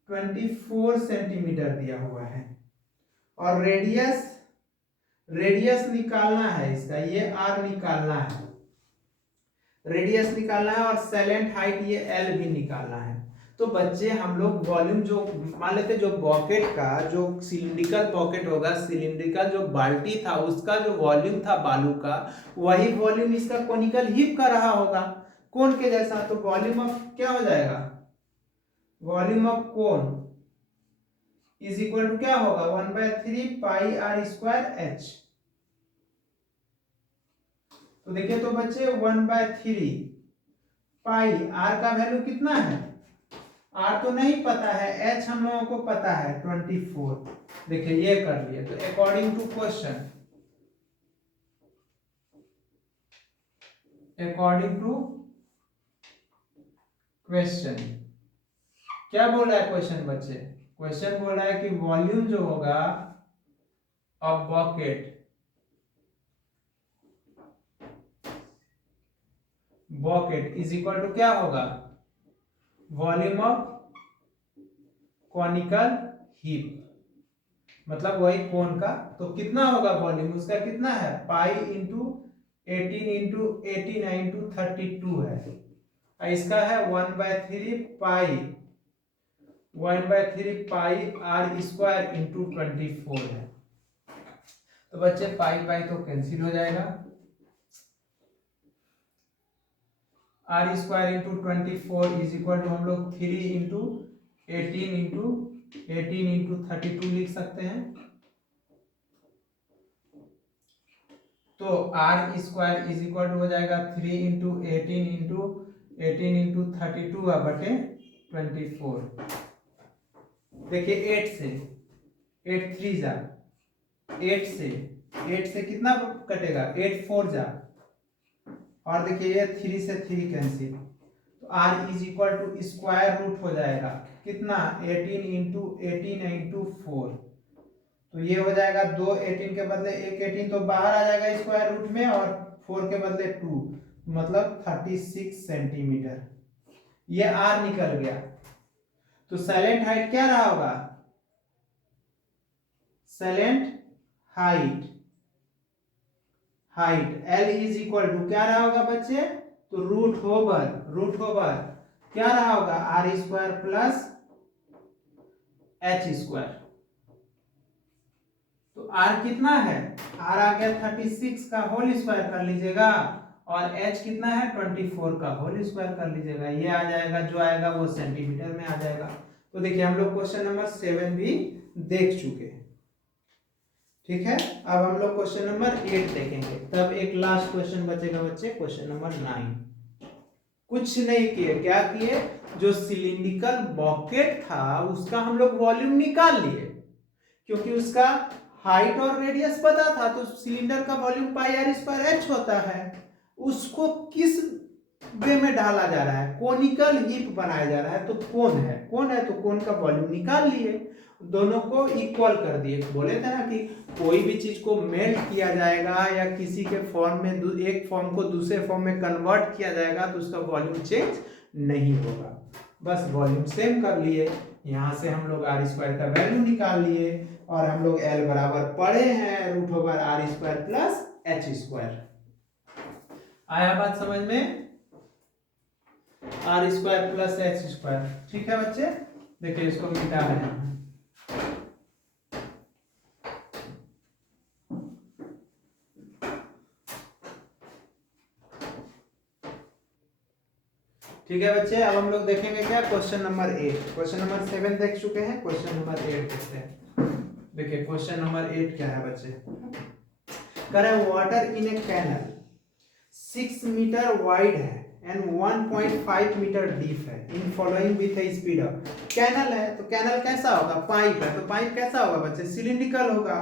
24 सेंटीमीटर दिया हुआ है, और रेडियस, रेडियस निकालना है इसका, ये r निकालना है, रेडियस निकालना है, और सैलेंट हाइट ये l भी निकालना है। तो बच्चे हम लोग वॉल्यूम जो मान लेते, जो बॉकेट का, जो सिलिंड्रिकल बॉकेट होगा, सिलिंड्रिकल जो बाल्टी था उसका जो वॉल्यूम था बालू का, वही वॉल्यूम इसका कोनिकल हीप का रहा होगा, कोन के जैसा। तो वॉल्यूम ऑफ क्या हो जाएगा, volume of cone is equal to क्या होगा, 1/3 पाई आर स्क्वायर एच। तो देखिए तो बच्चे 1/3 पाई, आर का वैल्यू कितना है, आर तो नहीं पता है, एच हम लोगों को पता है 24। देखिए ये कर लिए। तो according to question, according to question क्या बोल रहा है क्वेश्चन बच्चे, क्वेश्चन बोल रहा है कि वॉल्यूम जो होगा of bucket, bucket is equal to क्या होगा, वॉल्यूम ऑफ कॉनिकल हीप, मतलब वही कोन का। तो कितना होगा वॉल्यूम उसका, कितना है, पाई इंटू 18 इंटू 18 इंटू 32 है, और इसका है 1/3 आर स्क्वायर इंटू 24 है। तो बच्चे पाई पाई तो कैंसिल हो जाएगा, R square into 24 is equal to हम लोग 3 इंटू 18 इंटू 32 लिख सकते हैं। तो R square is equal to हो जाएगा 3 इंटू 18 इंटू 32 बटे 24। देखिए 8 से कितना कटेगा, 8 4 जा, और देखिए ये 3 से 3 कैंसिल, तो r is equal to square root हो जाएगा कितना, 18 इंटू 4। तो ये हो जाएगा 2 18 के बदले 1 18 तो बाहर आ जाएगा स्क्वायर रूट में, और 4 के बदले 2 मतलब 36 सेंटीमीटर। ये r निकल गया। तो साइलेंट हाइट क्या रहा होगा, slant height L is equal to क्या रहा होगा बच्चे, तो रूट ओवर क्या रहा होगा, R square plus H square. तो r कितना है, r आ गया 36 का होल स्क्वायर कर लीजिएगा, और h कितना है 24 का होल स्क्वायर कर लीजिएगा। ये आ जाएगा, जो आएगा वो सेंटीमीटर में आ जाएगा। तो देखिए हम लोग क्वेश्चन नंबर 7 भी देख चुके हैं, ठीक है। अब हम लोग क्वेश्चन नंबर 8 देखेंगे, तब एक लास्ट क्वेश्चन बचेगा बच्चे, क्वेश्चन नंबर 9। कुछ नहीं किए, क्या किए, जो सिलिंड्रिकल बॉकेट था उसका हम लोग वॉल्यूम निकाल लिए, क्योंकि उसका हाइट और रेडियस पता था, तो सिलेंडर का volume pi are square H होता है। उसको किस वे में डाला जा रहा है, कोनिकल हीप बनाया जा रहा है, तो कोन है तो कोन का वॉल्यूम निकाल लिए, दोनों को इक्वल कर दिए। बोले थे ना कि कोई भी चीज को मेल्ट किया जाएगा या किसी के फॉर्म में एक फॉर्म को दूसरे फॉर्म में कन्वर्ट किया जाएगा तो उसका वॉल्यूम चेंज नहीं होगा। बस वॉल्यूम सेम कर लिए, यहाँ से हम लोग आर स्क्वायर का वैल्यू निकाल लिए, और हम लोग L बराबर पढ़े हैं root over R square plus H square. आया बात समझ में, R square plus H square, ठीक है बच्चे। देखिए इसको मिटा रहे हैं, ठीक है बच्चे। अब हम लोग देखेंगे क्या, क्वेश्चन नंबर 8। क्वेश्चन नंबर 7 देख चुके हैं, क्वेश्चन नंबर 8 देखते हैं। देखिए क्वेश्चन नंबर 8 क्या है बच्चे, कह रहा है water in a canal 6 metre wide है एंड 1.5 मीटर डीप है in following with a speed of. Canal है तो कैनल कैसा होगा, पाइप है तो पाइप कैसा होगा बच्चे, सिलिंड्रिकल होगा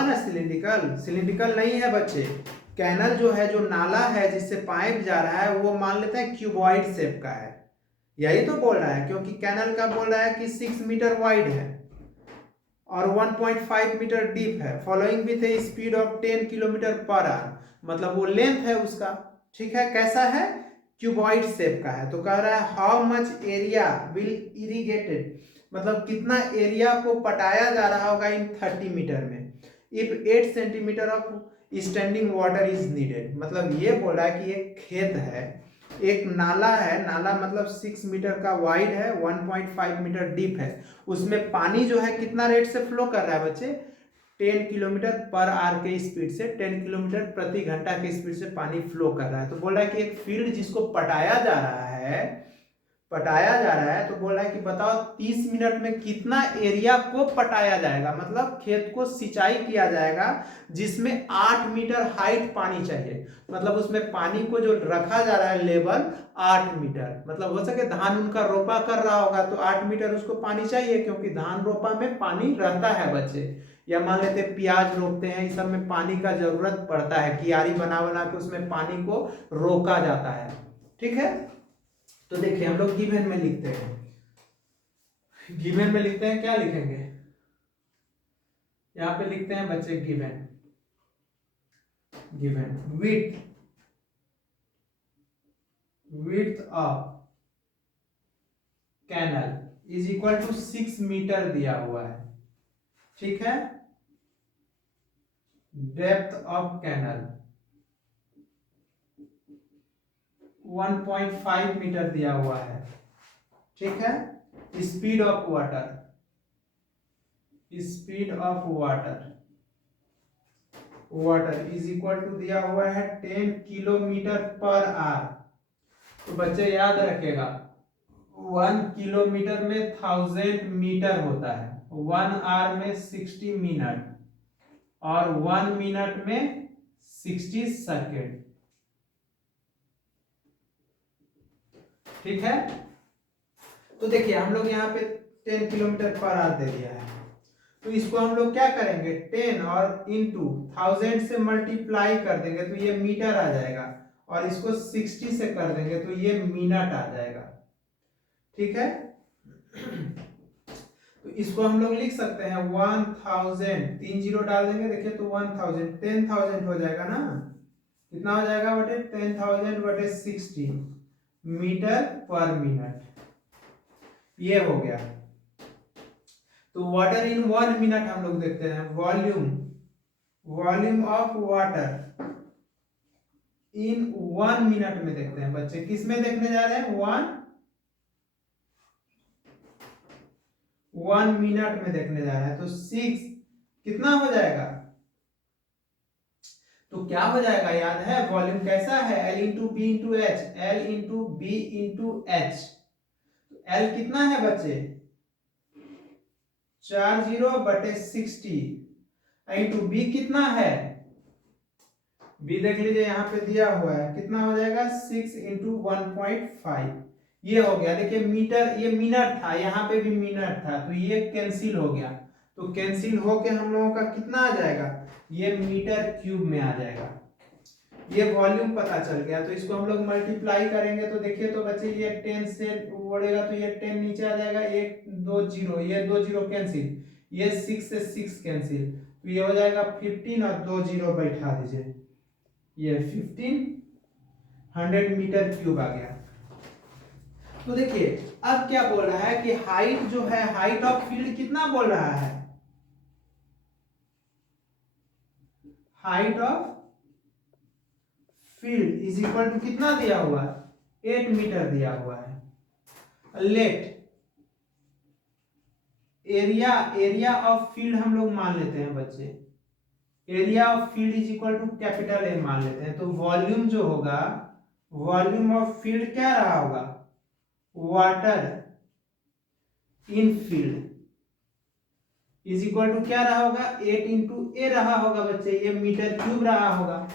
ना, सिलिंड्रिकल नहीं है बच्चे। कैनल जो है, जो नाला है जिससे पाइप जा रहा है, वो मान लेते हैं क्यूबॉइड शेप का है, यही तो बोल रहा है, क्योंकि कैनल का बोल रहा है कि 6 मीटर वाइड है और 1.5 मीटर डीप है, following with a speed of 10 kilometre per hour, मतलब वो लेंथ है उसका, ठीक है। कैसा है, क्यूबॉइड शेप का है। तो कह रहा है how much area will irrigated, मतलब कितना एरिया को पटाया जा रहा होगा इन 30 मीटर में, if 8 centimetre of standing water is needed. मतलब ये बोल रहा है कि एक खेत है, एक नाला है, नाला मतलब 6 मीटर का वाइड है, 1.5 मीटर डीप है, उसमें पानी जो है कितना रेट से फ्लो कर रहा है बच्चे, 10 किलोमीटर पर आवर के स्पीड से, 10 किलोमीटर प्रति घंटा के स्पीड से पानी फ्लो कर रहा है। तो बोल रहा है कि एक फील्ड जिसको पटाया जा रहा है, तो बोल रहा है कि बताओ 30 मिनट में कितना एरिया को पटाया जाएगा, मतलब खेत को सिंचाई किया जाएगा, जिसमें 8 मीटर हाइट पानी चाहिए, मतलब उसमें पानी को जो रखा जा रहा है लेवल 8 मीटर, मतलब हो सके धान उनका रोपा कर रहा होगा तो 8 मीटर उसको पानी चाहिए, क्योंकि धान रोपा में पानी रहता है बच्चे, या मान लेते प्याज रोपते हैं, इस सब में पानी का जरूरत पड़ता है, कियारी बना बना के उसमें पानी को रोका जाता है, ठीक है। तो देखिए हम लोग गिवन में लिखते हैं, क्या लिखेंगे, यहां पे लिखते हैं बच्चे given width of canal is equal to 6 metre दिया हुआ है, ठीक है। डेप्थ ऑफ कैनल 1.5 मीटर दिया हुआ है, ठीक है। Speed of water, speed of water is equal to दिया हुआ है 10 किलोमीटर पर आवर। तो बच्चे याद रखेगा 1 किलोमीटर में 1000 मीटर होता है, 1 आवर में 60 मिनट और 1 मिनट में 60 सेकेंड, ठीक है। तो देखिए हम लोग यहाँ पे 10 किलोमीटर पर आवर दे दिया है, तो इसको हम लोग क्या करेंगे 10 और इंटू 1000 से मल्टीप्लाई कर देंगे तो ये मीटर आ जाएगा, और इसको 60 से कर देंगे तो ये मिनट आ जाएगा, ठीक है। तो इसको हम लोग लिख सकते हैं 1000, 3 जीरो डाल देंगे, देखिए तो 1000 10,000 हो जाएगा ना, कितना हो जाएगा बटे 10,000 बटे 60 मीटर पर मिनट, ये हो गया। तो वाटर इन 1 मिनट हम लोग देखते हैं, volume of water in 1 minute में देखते हैं बच्चे, किस में देखने जा रहे हैं 1 मिनट में देखने जा रहे हैं। तो 6 कितना हो जाएगा, तो क्या हो जाएगा याद है, वॉल्यूम कैसा है L into B into H, L into B into H. L कितना है बच्चे 40 बटे 60 इंटू बी कितना है, बी देख लीजिए यहाँ पे दिया हुआ है, कितना हो जाएगा 6 इंटू 1.5, ये हो गया। देखिए मीटर, ये मिनट था, यहाँ पे भी मिनट था, तो ये कैंसिल हो गया, तो कैंसिल होके हम लोगों का कितना आ जाएगा, ये मीटर क्यूब में आ जाएगा। ये वॉल्यूम पता चल गया, तो इसको हम लोग मल्टीप्लाई करेंगे तो देखिए तो बच्चे ये 10 से उड़ेगा तो ये 10 नीचे आ जाएगा, 1 2 जीरो, ये 2 जीरो कैंसिल, ये 6 से 6 कैंसिल, तो ये हो जाएगा 15 और 2 जीरो बैठा दीजिए, ये 1500 मीटर क्यूब आ गया। तो देखिए अब क्या बोल रहा है कि हाइट जो है, हाइट ऑफ फील्ड कितना बोल रहा है, height of field is equal to कितना दिया हुआ है 8 मीटर दिया हुआ है। लेट एरिया ऑफ फील्ड हम लोग मान लेते हैं बच्चे, area of field is equal to capital A मान लेते हैं। तो वॉल्यूम जो होगा, वॉल्यूम ऑफ फील्ड क्या रहा होगा, water in field is equal to क्या रहा होगा 8 इंटू ए रहा होगा बच्चे, ये मीटर क्यूब रहा होगा,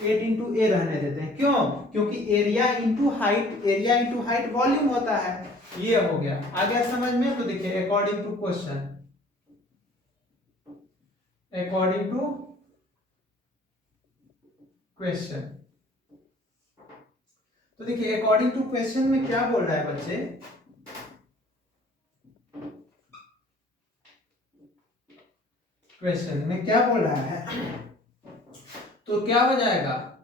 8 इंटू ए रहने देते हैं, क्यों, क्योंकि एरिया इंटू हाइट वॉल्यूम होता है। ये हो गया, आ गया समझ में। तो देखिए अकॉर्डिंग टू क्वेश्चन, तो देखिए अकॉर्डिंग टू क्वेश्चन में क्या बोल रहा है बच्चे, क्वेश्चन में क्या बोल रहा है, तो क्या हो जाएगा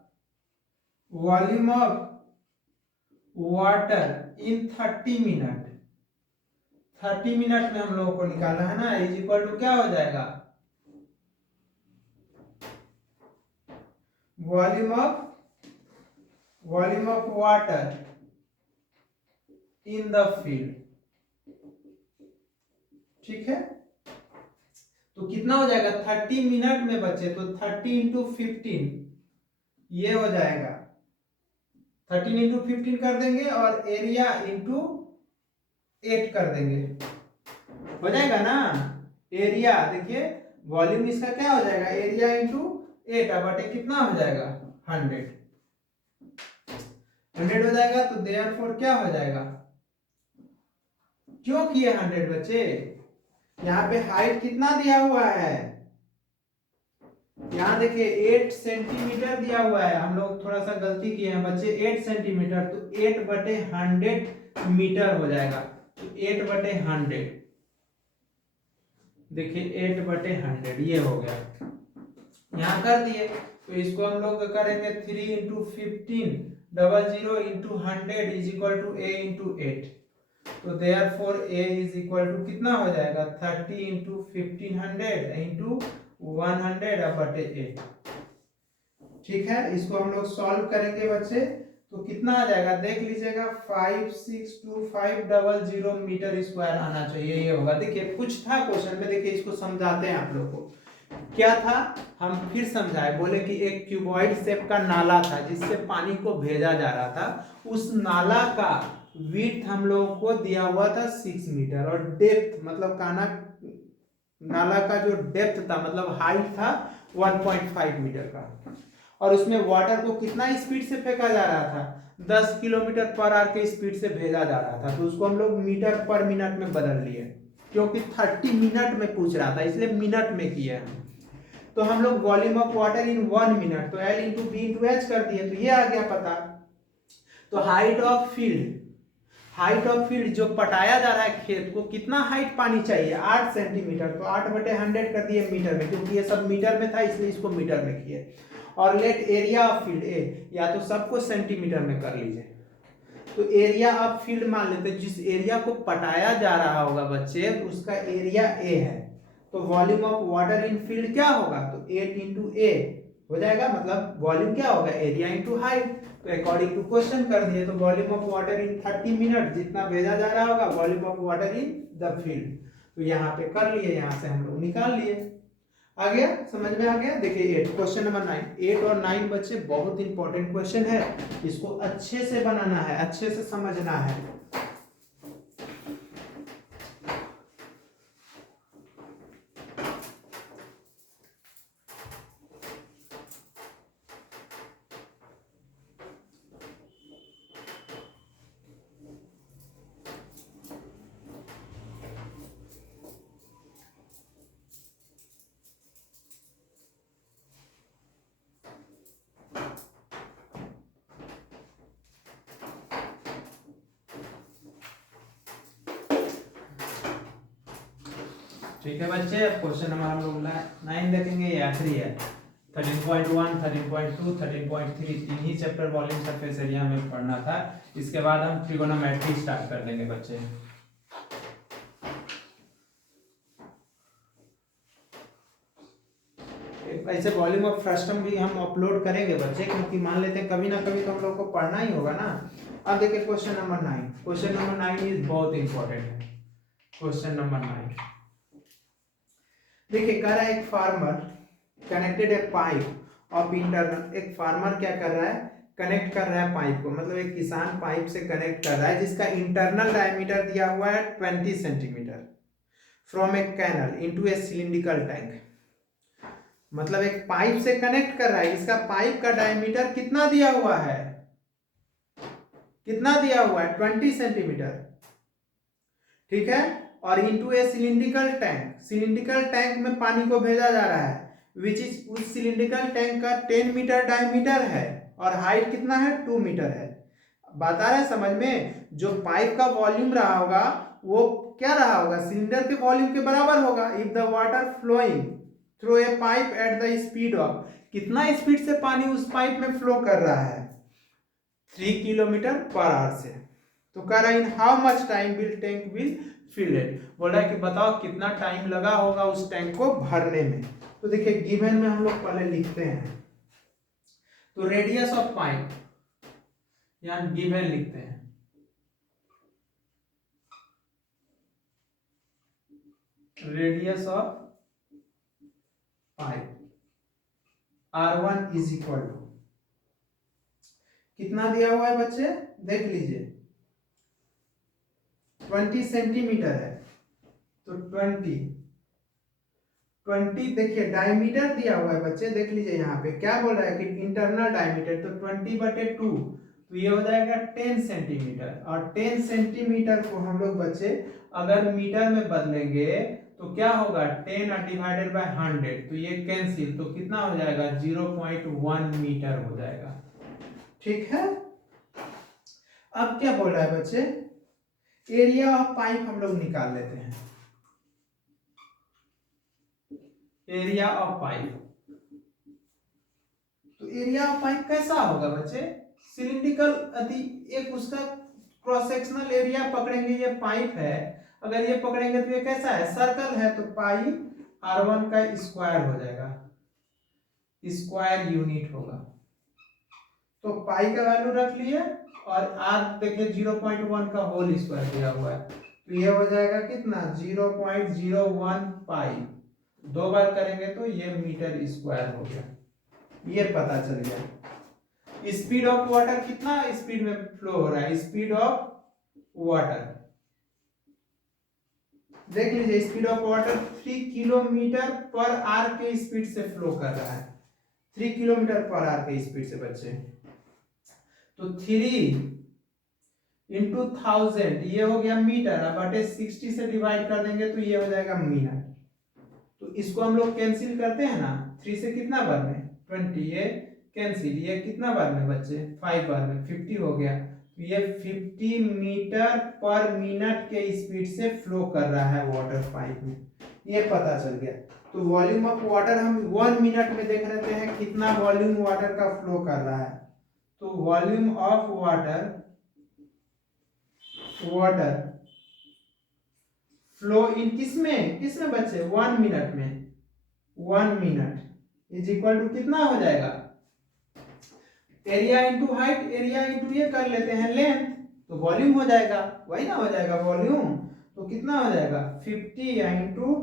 volume of water in 30 minute, 30 minute में हम लोगों को निकालना है ना, इज इक्वल टू क्या हो जाएगा volume of water in the field, ठीक है। तो कितना हो जाएगा 30 मिनट में बच्चे, तो 30 इंटू 15 ये हो जाएगा, 13 इंटू 15 कर देंगे और एरिया इंटू 8 कर देंगे, हो जाएगा ना। एरिया देखिए वॉल्यूम इसका क्या हो जाएगा, एरिया इंटू 8 बटे कितना हो जाएगा 100 हो जाएगा। तो देयरफॉर क्या हो जाएगा, क्यों किए 100 बच्चे, यहाँ पे हाइट कितना दिया हुआ है, यहाँ देखिए 8 सेंटीमीटर दिया हुआ है, हम लोग थोड़ा सा गलती किए हैं बच्चे, 8 सेंटीमीटर, तो 8 बटे 100 मीटर हो जाएगा, तो 8 बटे 100, देखिए 8 बटे 100 ये हो गया, यहाँ कर दिए। तो इसको हम लोग करेंगे 3 into 15 00 into 100 is equal to A into 8, तो therefore A is equal to कितना हो जाएगा 30 इंटू 1500 इंटू 100 बटे 8, ठीक है। इसको हम लोग सॉल्व करेंगे बच्चे, तो कितना आ जाएगा देख लीजिएगा, 562,500 मीटर स्क्वायर आना चाहिए, ये होगा। देखिए कुछ था क्वेश्चन में, देखिए इसको समझाते हैं आप लोग को। क्या था, हम फिर समझाए, बोले कि एक क्यूबॉइड शेप का नाला था जिससे पानी को भेजा जा रहा था। उस नाला का विड्थ हम लोगों को दिया हुआ था 6 मीटर, और डेप्थ मतलब नाला का जो डेप्थ था मतलब हाइट था 1.5 मीटर का। और उसमें वाटर को कितना स्पीड से फेंका जा रहा था, 10 किलोमीटर पर आवर के स्पीड से भेजा जा रहा था। तो उसको हम लोग मीटर पर मिनट में बदल लिए, क्योंकि 30 मिनट में पूछ रहा था इसलिए मिनट में किया है। तो हम लोग volume of water in 1 minute, तो L into B into H कर दिए, तो ये आ गया पता। तो हाइट ऑफ फील्ड जो पटाया जा रहा है खेत को, कितना हाइट पानी चाहिए, 8 सेंटीमीटर, तो 8/100 कर दिए मीटर में, क्योंकि ये सब मीटर में था इसलिए इसको मीटर में किए। और लेट एरिया ऑफ फील्ड ए, या तो सबको सेंटीमीटर में कर लीजिए। तो एरिया ऑफ फील्ड मान लेते हैं, जिस एरिया को पटाया जा रहा होगा बच्चे उसका एरिया ए है, तो volume of water in field क्या होगा, तो 8 इंटू ए हो जाएगा, मतलब वॉल्यूम क्या होगा, एरिया इंटू हाइट। तो अकॉर्डिंग टू क्वेश्चन कर दिए, तो volume of water in 30 minute, जितना भेजा जा रहा होगा volume of water in the field, तो यहाँ पे कर लिए, यहाँ से हम लोग निकाल लिए। आ गया, समझ में आ गया। देखिए 8 क्वेश्चन नंबर 9, 8 और 9 बच्चे बहुत इंपॉर्टेंट क्वेश्चन है, इसको अच्छे से बनाना है, अच्छे से समझना है। ठीक है बच्चे, क्वेश्चन नंबर हम लोग 9 देखेंगे, ये आखिरी है। 13.1, 13.2, 13.3 तीन ही चैप्टर वॉल्यूम सरफेस एरिया में पढ़ना था। इसके बाद हम ट्रिगोनोमेट्री स्टार्ट कर देंगे बच्चे। ऐसे वॉल्यूम ऑफ फ्रस्टम भी हम अपलोड करेंगे बच्चे, क्योंकि मान लेते हैं कभी ना कभी तो हम लोग को पढ़ना ही होगा ना। अब देखिए question number 9, question number 9 is बहुत इंपॉर्टेंट है। क्वेश्चन नंबर 9 देखिए, कह रहा है एक farmer connected A pipe of internal, एक फार्मर क्या कर रहा है, कनेक्ट कर रहा है पाइप को, मतलब एक किसान पाइप से कनेक्ट कर रहा है जिसका इंटरनल डायमीटर दिया हुआ है 20 centimetre from a canal into a cylindrical tank. मतलब एक पाइप से कनेक्ट कर रहा है, इसका पाइप का डायमीटर कितना दिया हुआ है, कितना दिया हुआ है 20 सेंटीमीटर, ठीक है। और into a cylindrical tank, cylindrical tank में पानी को भेजा जा रहा है, विच इज, उस सिलिंड्रिकल टैंक का 10 मीटर डायमीटर है और हाइट कितना है 2 मीटर है। बात आ रहा है समझ में, जो पाइप का वॉल्यूम रहा होगा वो क्या रहा होगा, सिलेंडर के वॉल्यूम के बराबर होगा। If the water flowing through a pipe at the speed of, कितना स्पीड से पानी उस पाइप में फ्लो कर रहा है, 3 किलोमीटर पर आवर से। तो कह रहा है in how much time will tank will fill it, बोल रहा है कि बताओ कितना टाइम लगा होगा उस टैंक को भरने में। तो देखिए गिवन में हम लोग पहले लिखते हैं, तो रेडियस ऑफ पाइप यहां गिवन लिखते हैं, radius of pipe R1 is equal to कितना दिया हुआ है बच्चे, देख लीजिए 20 सेंटीमीटर है, तो 20 देखिए डायमीटर दिया हुआ है बच्चे, देख लीजिए यहाँ पे क्या बोल रहा है कि इंटरनल डायमीटर, तो 20/2, तो ये हो जाएगा 10 सेंटीमीटर। और 10 सेंटीमीटर को हम लोग बच्चे अगर मीटर में बदलेंगे तो क्या होगा, 10 डिवाइडेड बाय 100, तो ये कैंसिल, तो कितना हो जाएगा 0.1 मीटर हो जाएगा, ठीक है। अब क्या बोल रहा है बच्चे, एरिया ऑफ पाइप हम लोग निकाल लेते हैं, एरिया ऑफ पाइप। तो एरिया ऑफ पाइप कैसा होगा बच्चे, सिलिंड्रिकल, एक उसका क्रॉस सेक्शनल एरिया पकड़ेंगे, ये पाइप है, अगर ये पकड़ेंगे तो ये कैसा है, सर्कल है, तो पाई R1 का स्क्वायर हो जाएगा, स्क्वायर यूनिट होगा, तो पाई का वैल्यू रख लिए और आर देखिए 0.1 का होल स्क्वायर दिया हुआ है, तो ये हो जाएगा कितना 0.01 पाई। 2 बार करेंगे तो ये मीटर स्क्वायर हो गया, ये पता चल गया। स्पीड ऑफ वाटर कितना स्पीड में फ्लो हो रहा है, स्पीड ऑफ वाटर देख लीजिए, speed of water 3 kilometre per hour के स्पीड से फ्लो कर रहा है, 3 किलोमीटर पर आवर के स्पीड से बच्चे। तो 3 इंटू 1000 ये हो गया मीटर, अब बटे 60 से डिवाइड कर देंगे तो ये हो जाएगा मिनट। तो इसको हम लोग कैंसिल करते हैं ना, 3 से कितना बार में 20, ये कैंसिल, ये कितना बार में बच्चे 5 बार में 50 हो गया। तो ये 50 मीटर पर मिनट के स्पीड से फ्लो कर रहा है वाटर पाइप में, ये पता चल गया। तो वॉल्यूम ऑफ वाटर हम 1 मिनट में देख लेते हैं कितना वॉल्यूम वाटर का फ्लो कर रहा है। तो volume of water flow in किसमें बच्चे 1 मिनट में, 1 मिनट इज इक्वल टू कितना हो जाएगा, area into height, area into ये कर लेते हैं लेंथ, तो वॉल्यूम हो जाएगा, वही ना हो जाएगा वॉल्यूम। तो कितना हो जाएगा 50 इंटू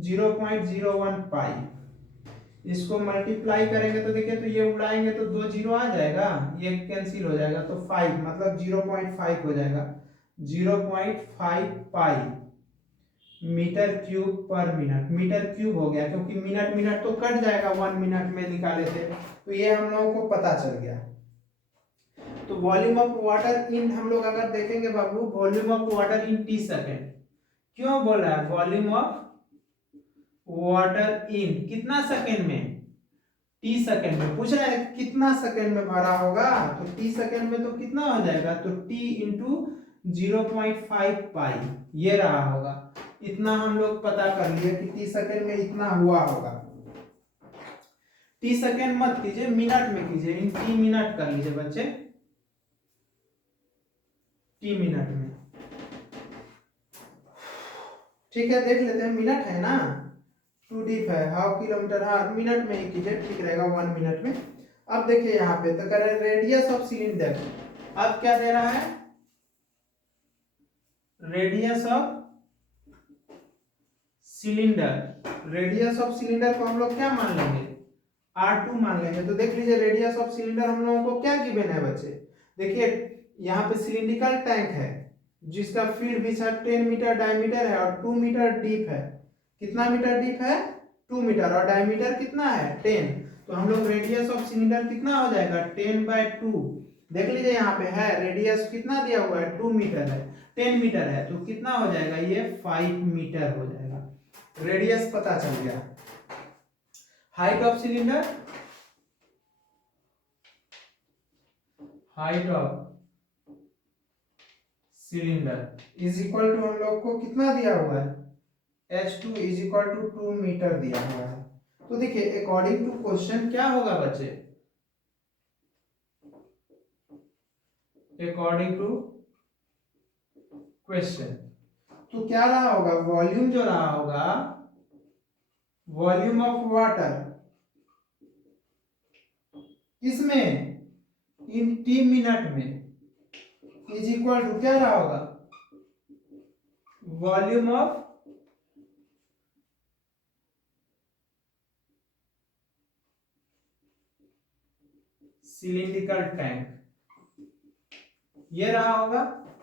0.01 पाई। इसको मल्टीप्लाई करेंगे तो देखिए, तो ये उड़ाएंगे तो 2 जीरो आ जाएगा, ये कैंसिल हो जाएगा, तो 5 मतलब 0.5 हो जाएगा, 0.5 pi metre cube per minute. Metre cube हो गया क्योंकि मिनट मिनट तो कट जाएगा, 1 मिनट में निकाले थे, तो ये हम लोगों को पता चल गया। तो वॉल्यूम ऑफ वाटर इन हम लोग अगर देखेंगे बाबू, volume of water in t second, क्यों बोल रहा है वॉल्यूम ऑफ वाटर इन कितना सेकेंड में, टी सेकेंड में पूछ रहा है कितना सेकेंड में भरा होगा, तो टी सेकेंड में तो कितना हो जाएगा, तो टी इंटू 0.5 पाई ये रहा होगा। इतना हम लोग पता कर लिए कि टी सेकेंड में इतना हुआ होगा। टी सेकेंड मत कीजिए, मिनट में कीजिए, इन टी मिनट कर लीजिए बच्चे, टी मिनट में, ठीक है। देख लेते हैं, मिनट है ना, 2 डीप है, हाउ किलोमीटर, हाँ मिनट में ही कीजिए, ठीक रहेगा 1 मिनट में। अब देखिए यहाँ पे तो करें रेडियस ऑफ सिलेंडर, अब क्या दे रहा है, radius of cylinder, radius of cylinder को हम लोग क्या मान लेंगे, R2 मान लेंगे। तो देख लीजिए रेडियस ऑफ सिलेंडर हम लोगों को क्या गिवन है बच्चे, देखिए यहाँ पे सिलिंड्रिकल टैंक है जिसका फील्ड भी 10 मीटर डायमीटर है और 2 मीटर डीप है। कितना मीटर डीप है 2 मीटर, और डायमीटर कितना है 10। तो हम लोग रेडियस ऑफ सिलेंडर कितना हो जाएगा 10/2। देख लीजिए यहाँ पे है रेडियस कितना दिया हुआ है 2 मीटर है, 10 मीटर है, तो कितना हो जाएगा ये 5 मीटर हो जाएगा। रेडियस पता चल गया। Height of cylinder, height of cylinder is equal to हम लोग को कितना दिया हुआ है, h2 is equal to 2 metre दिया हुआ है। तो देखिए अकॉर्डिंग टू क्वेश्चन क्या होगा बच्चे, अकॉर्डिंग टू क्वेश्चन तो क्या रहा होगा, वॉल्यूम जो रहा होगा, वॉल्यूम ऑफ वाटर किसमें इन टी मिनट में इज इक्वल टू क्या रहा होगा, वॉल्यूम ऑफ सिलिंड्रिकल टैंक, ये रहा होगा।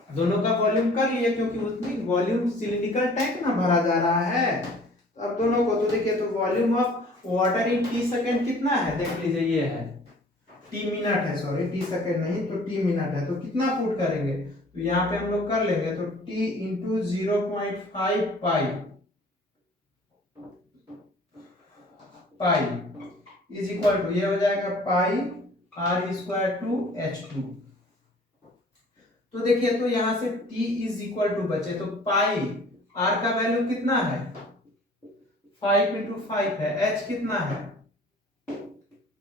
दोनों का वॉल्यूम कर लिए क्योंकि उसमें वॉल्यूम सिलिंड्रिकल टैंक ना भरा जा रहा है, तो अब दोनों को तो देखिए, तो volume of water in t second कितना है, देख लीजिए ये है टी मिनट है, सॉरी टी सेकेंड नहीं तो टी मिनट है, तो कितना पुट करेंगे, तो यहाँ पे हम लोग कर लेंगे, तो T into 0.5 pi is equal to ये हो जाएगा पाई r स्क्वायर टू h2। तो देखिए, तो यहां से t इज इक्वल टू बचे, तो पाई r का वैल्यू कितना है 5 इंटू 5 है, h कितना है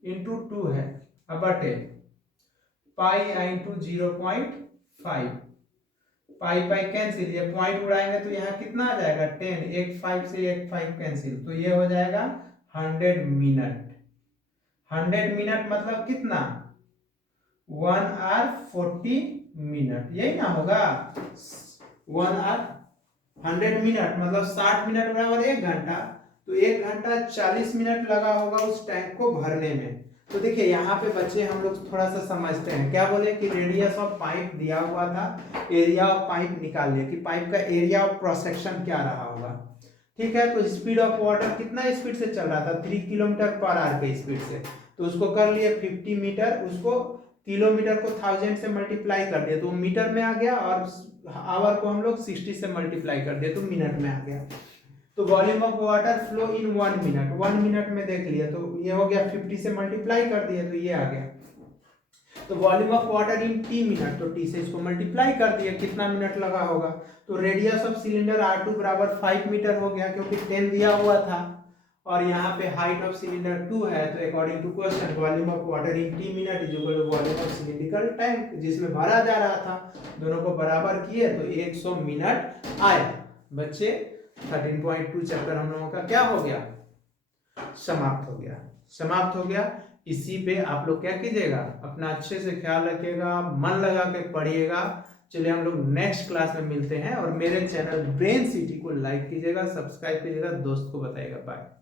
इंटू 2 है, अब बटे पाई इंटू 0.5, पाई पाई कैंसिल, ये पॉइंट उड़ाएंगे तो यहाँ कितना आ जाएगा 10, एक 5 से एक 5 कैंसिल, तो ये हो जाएगा 100 मिनट। 100 मिनट मतलब कितना 1 आवर 40 मिनट, यही ना होगा। 1 आवर 100 मिनट मतलब 60 मिनट बराबर 1 घंटा। तो 1 घंटा 40 मिनट लगा होगा उस टैंक को भरने में। तो देखिए यहाँ पे बच्चे हम लोग थोड़ा सा समझते हैं, क्या बोले कि रेडियस ऑफ पाइप दिया हुआ था, एरिया ऑफ पाइप निकाल लिया कि पाइप का एरिया ऑफ क्रॉस सेक्शन क्या रहा होगा। ठीक है, तो स्पीड ऑफ वाटर कितना स्पीड से चल रहा था, 3 किलोमीटर पर आवर के स्पीड से। तो उसको कर लिए 50 मीटर, उसको किलोमीटर को 1000 से मल्टीप्लाई कर दिया तो मीटर में आ गया, और आवर को हम लोग 60 से मल्टीप्लाई कर दिया तो मिनट में आ गया। तो volume of water flow in 1 minute, 1 minute में देख लिया तो ये हो गया, 50 से मल्टीप्लाई कर दिया तो ये आ गया। तो volume of water in T minute, तो टी से इसको मल्टीप्लाई कर दिया, कितना मिनट लगा होगा। तो रेडियस ऑफ सिलेंडर R2 बराबर 5 मीटर हो गया, क्योंकि 10 दिया हुआ था, और यहाँ पे हाइट ऑफ सिलेंडर 2 है। तो according to question volume of water in T minute is equal to volume of cylindrical tank जिसमें भरा जा रहा था, दोनों को बराबर किए तो 100 मिनट आए। बच्चे 13.2 चैप्टर हम लोगों का क्या हो गया, समाप्त हो गया, समाप्त हो गया। इसी पे आप लोग क्या कीजिएगा, अपना अच्छे से ख्याल रखिएगा, मन लगा के पढ़िएगा। चलिए हम लोग नेक्स्ट क्लास में मिलते हैं, और मेरे चैनल ब्रेन सिटी को लाइक कीजिएगा, सब्सक्राइब कीजिएगा, दोस्त को बताइएगा। बाय।